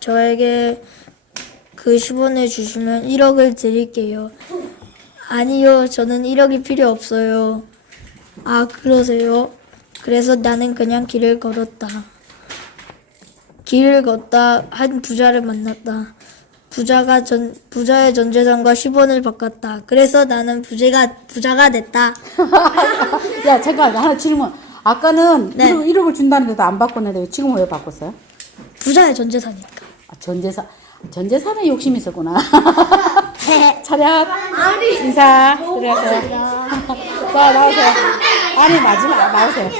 저에게 그 10원을 주시면 1억을 드릴게요. 아니요, 저는 1억이 필요 없어요. 아, 그러세요? 그래서 나는 그냥 길을 걸었다. 길을 걷다 한 부자를 만났다. 부자의 전 재산과 10원을 바꿨다. 그래서 나는 부자가 됐다. 야, 잠깐 하나 질문. 아까는 네. 1억을 준다는데도 안 바꿨는데 지금 왜 바꿨어요? 부자의 전 재산이니까. 아, 전재산에 욕심이 있었구나. 차렷. 인사. 들어가세요. 자, 나오세요. 아니, 마지막, 나오세요.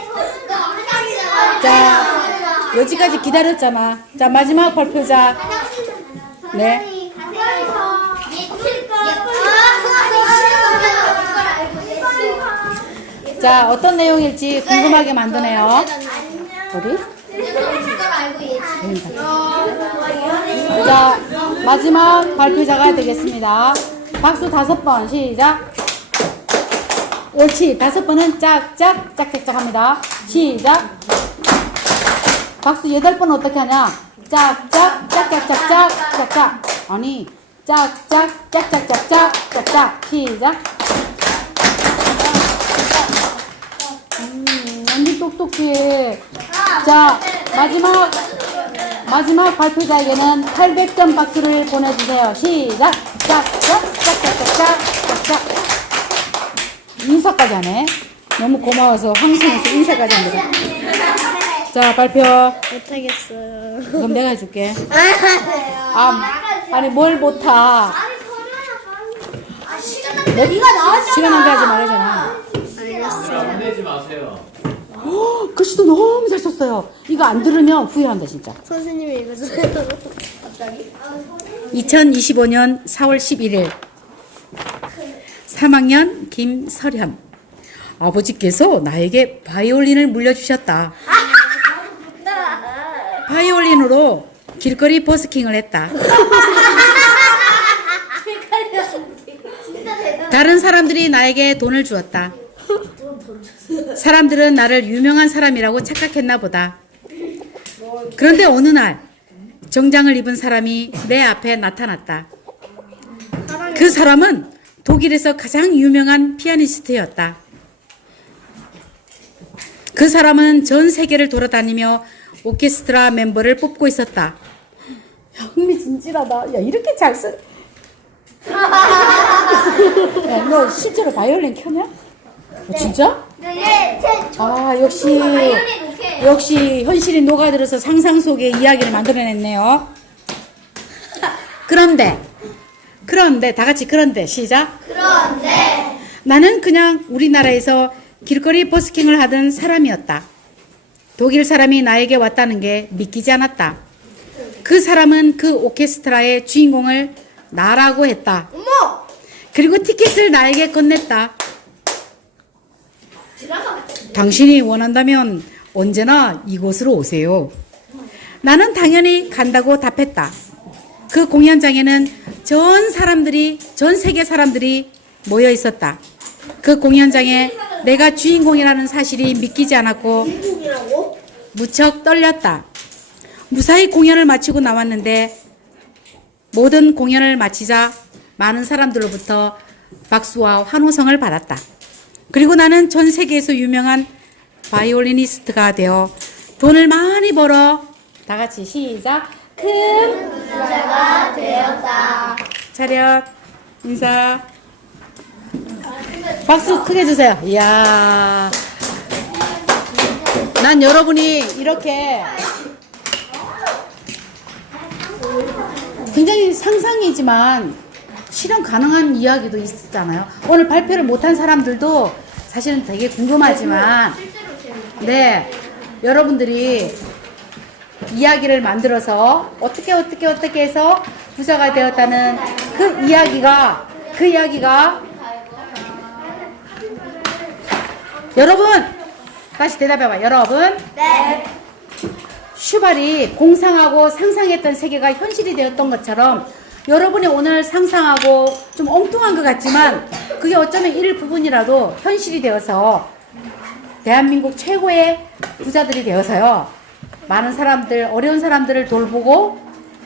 자, 여기까지 기다렸잖아. 자, 마지막 발표자. 네. 자, 어떤 내용일지 궁금하게 만드네요. 어디? 자, 마지막 발표자가 되겠습니다. 박수 5번 시작. 옳지. 5번은 짝짝짝짝짝 합니다. 시작. 박수 8번 어떻게 하냐? 짝짝짝짝짝짝짝짝. 아니, 짝짝짝짝짝짝짝짝. 시작. 완전 똑똑해. 자, 마지막 발표자에게는 800점 박수를 보내주세요. 시작. 짝짝짝짝짝짝짝. 인사까지 하네. 너무 고마워서 황송해서 인사까지 합니다. 자, 발표. 못하겠어요. 그럼 내가 해줄게. 아니 뭘 못하. 시간 낭비하지 말아잖아. 내지 마세요. 글씨도 너무 잘 썼어요. 이거 안 들으면 후회한다 진짜. 선생님이 읽어주세요. 2025년 4월 11일 3학년 김설현. 아버지께서 나에게 바이올린을 물려주셨다. 바이올린으로 길거리 버스킹을 했다. 다른 사람들이 나에게 돈을 주었다. 사람들은 나를 유명한 사람이라고 착각했나 보다. 그런데 어느 날 정장을 입은 사람이 내 앞에 나타났다. 그 사람은 독일에서 가장 유명한 피아니스트였다. 그 사람은 전 세계를 돌아다니며 오케스트라 멤버를 뽑고 있었다. 야, 흥미진진하다. 야, 이렇게 잘 써. 야, 너 실제로 바이올린 켜냐? 진짜? 네, 아, 역시 현실이 녹아들어서 상상 속의 이야기를 만들어냈네요. 그런데 다 같이 그런데 시작. 그런데 나는 그냥 우리나라에서 길거리 버스킹을 하던 사람이었다. 독일 사람이 나에게 왔다는 게 믿기지 않았다. 그 사람은 그 오케스트라의 주인공을 나라고 했다. 그리고 티켓을 나에게 건넸다. 당신이 원한다면 언제나 이곳으로 오세요. 나는 당연히 간다고 답했다. 그 공연장에는 전 세계 사람들이 모여 있었다. 그 공연장에 내가 주인공이라는 사실이 믿기지 않았고 무척 떨렸다. 무사히 공연을 마치고 나왔는데 모든 공연을 마치자 많은 사람들로부터 박수와 환호성을 받았다. 그리고 나는 전 세계에서 유명한 바이올리니스트가 되어 돈을 많이 벌어 다 같이 시작. 큰 부자가 되었다. 차렷 인사. 박수 크게 주세요. 이야. 난 여러분이 이렇게 굉장히 상상이지만 실현 가능한 이야기도 있잖아요. 오늘 발표를 못한 사람들도 사실은 되게 궁금하지만 네, 여러분들이 이야기를 만들어서 어떻게 해서 부자가 되었다는 그 이야기가 여러분 다시 대답해봐. 여러분 네. 슈발이 공상하고 상상했던 세계가 현실이 되었던 것처럼 여러분이 오늘 상상하고 좀 엉뚱한 것 같지만 그게 어쩌면 일부분이라도 현실이 되어서 대한민국 최고의 부자들이 되어서요. 많은 사람들, 어려운 사람들을 돌보고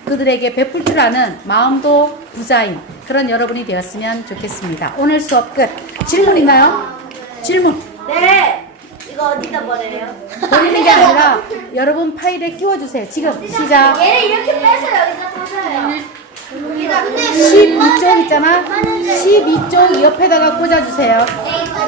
그들에게 베풀 줄 아는 마음도 부자인 그런 여러분이 되었으면 좋겠습니다. 오늘 수업 끝. 질문 있나요? 질문. 네. 이거 어디다 버려요? 버리는 게 아니라 여러분 파일에 끼워주세요. 지금 시작. 얘를 이렇게 빼서 여기다 꽂아요. 12쪽 있잖아. 12쪽 옆에다가 꽂아주세요.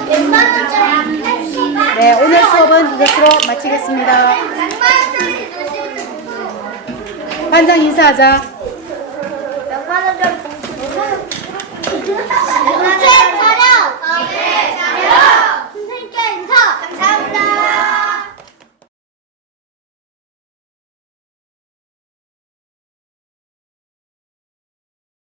웬만 원짜리 80만. 네, 오늘 수업은 이것으로 마치겠습니다. 100만 원짜리 넣으시면 반장 인사하자.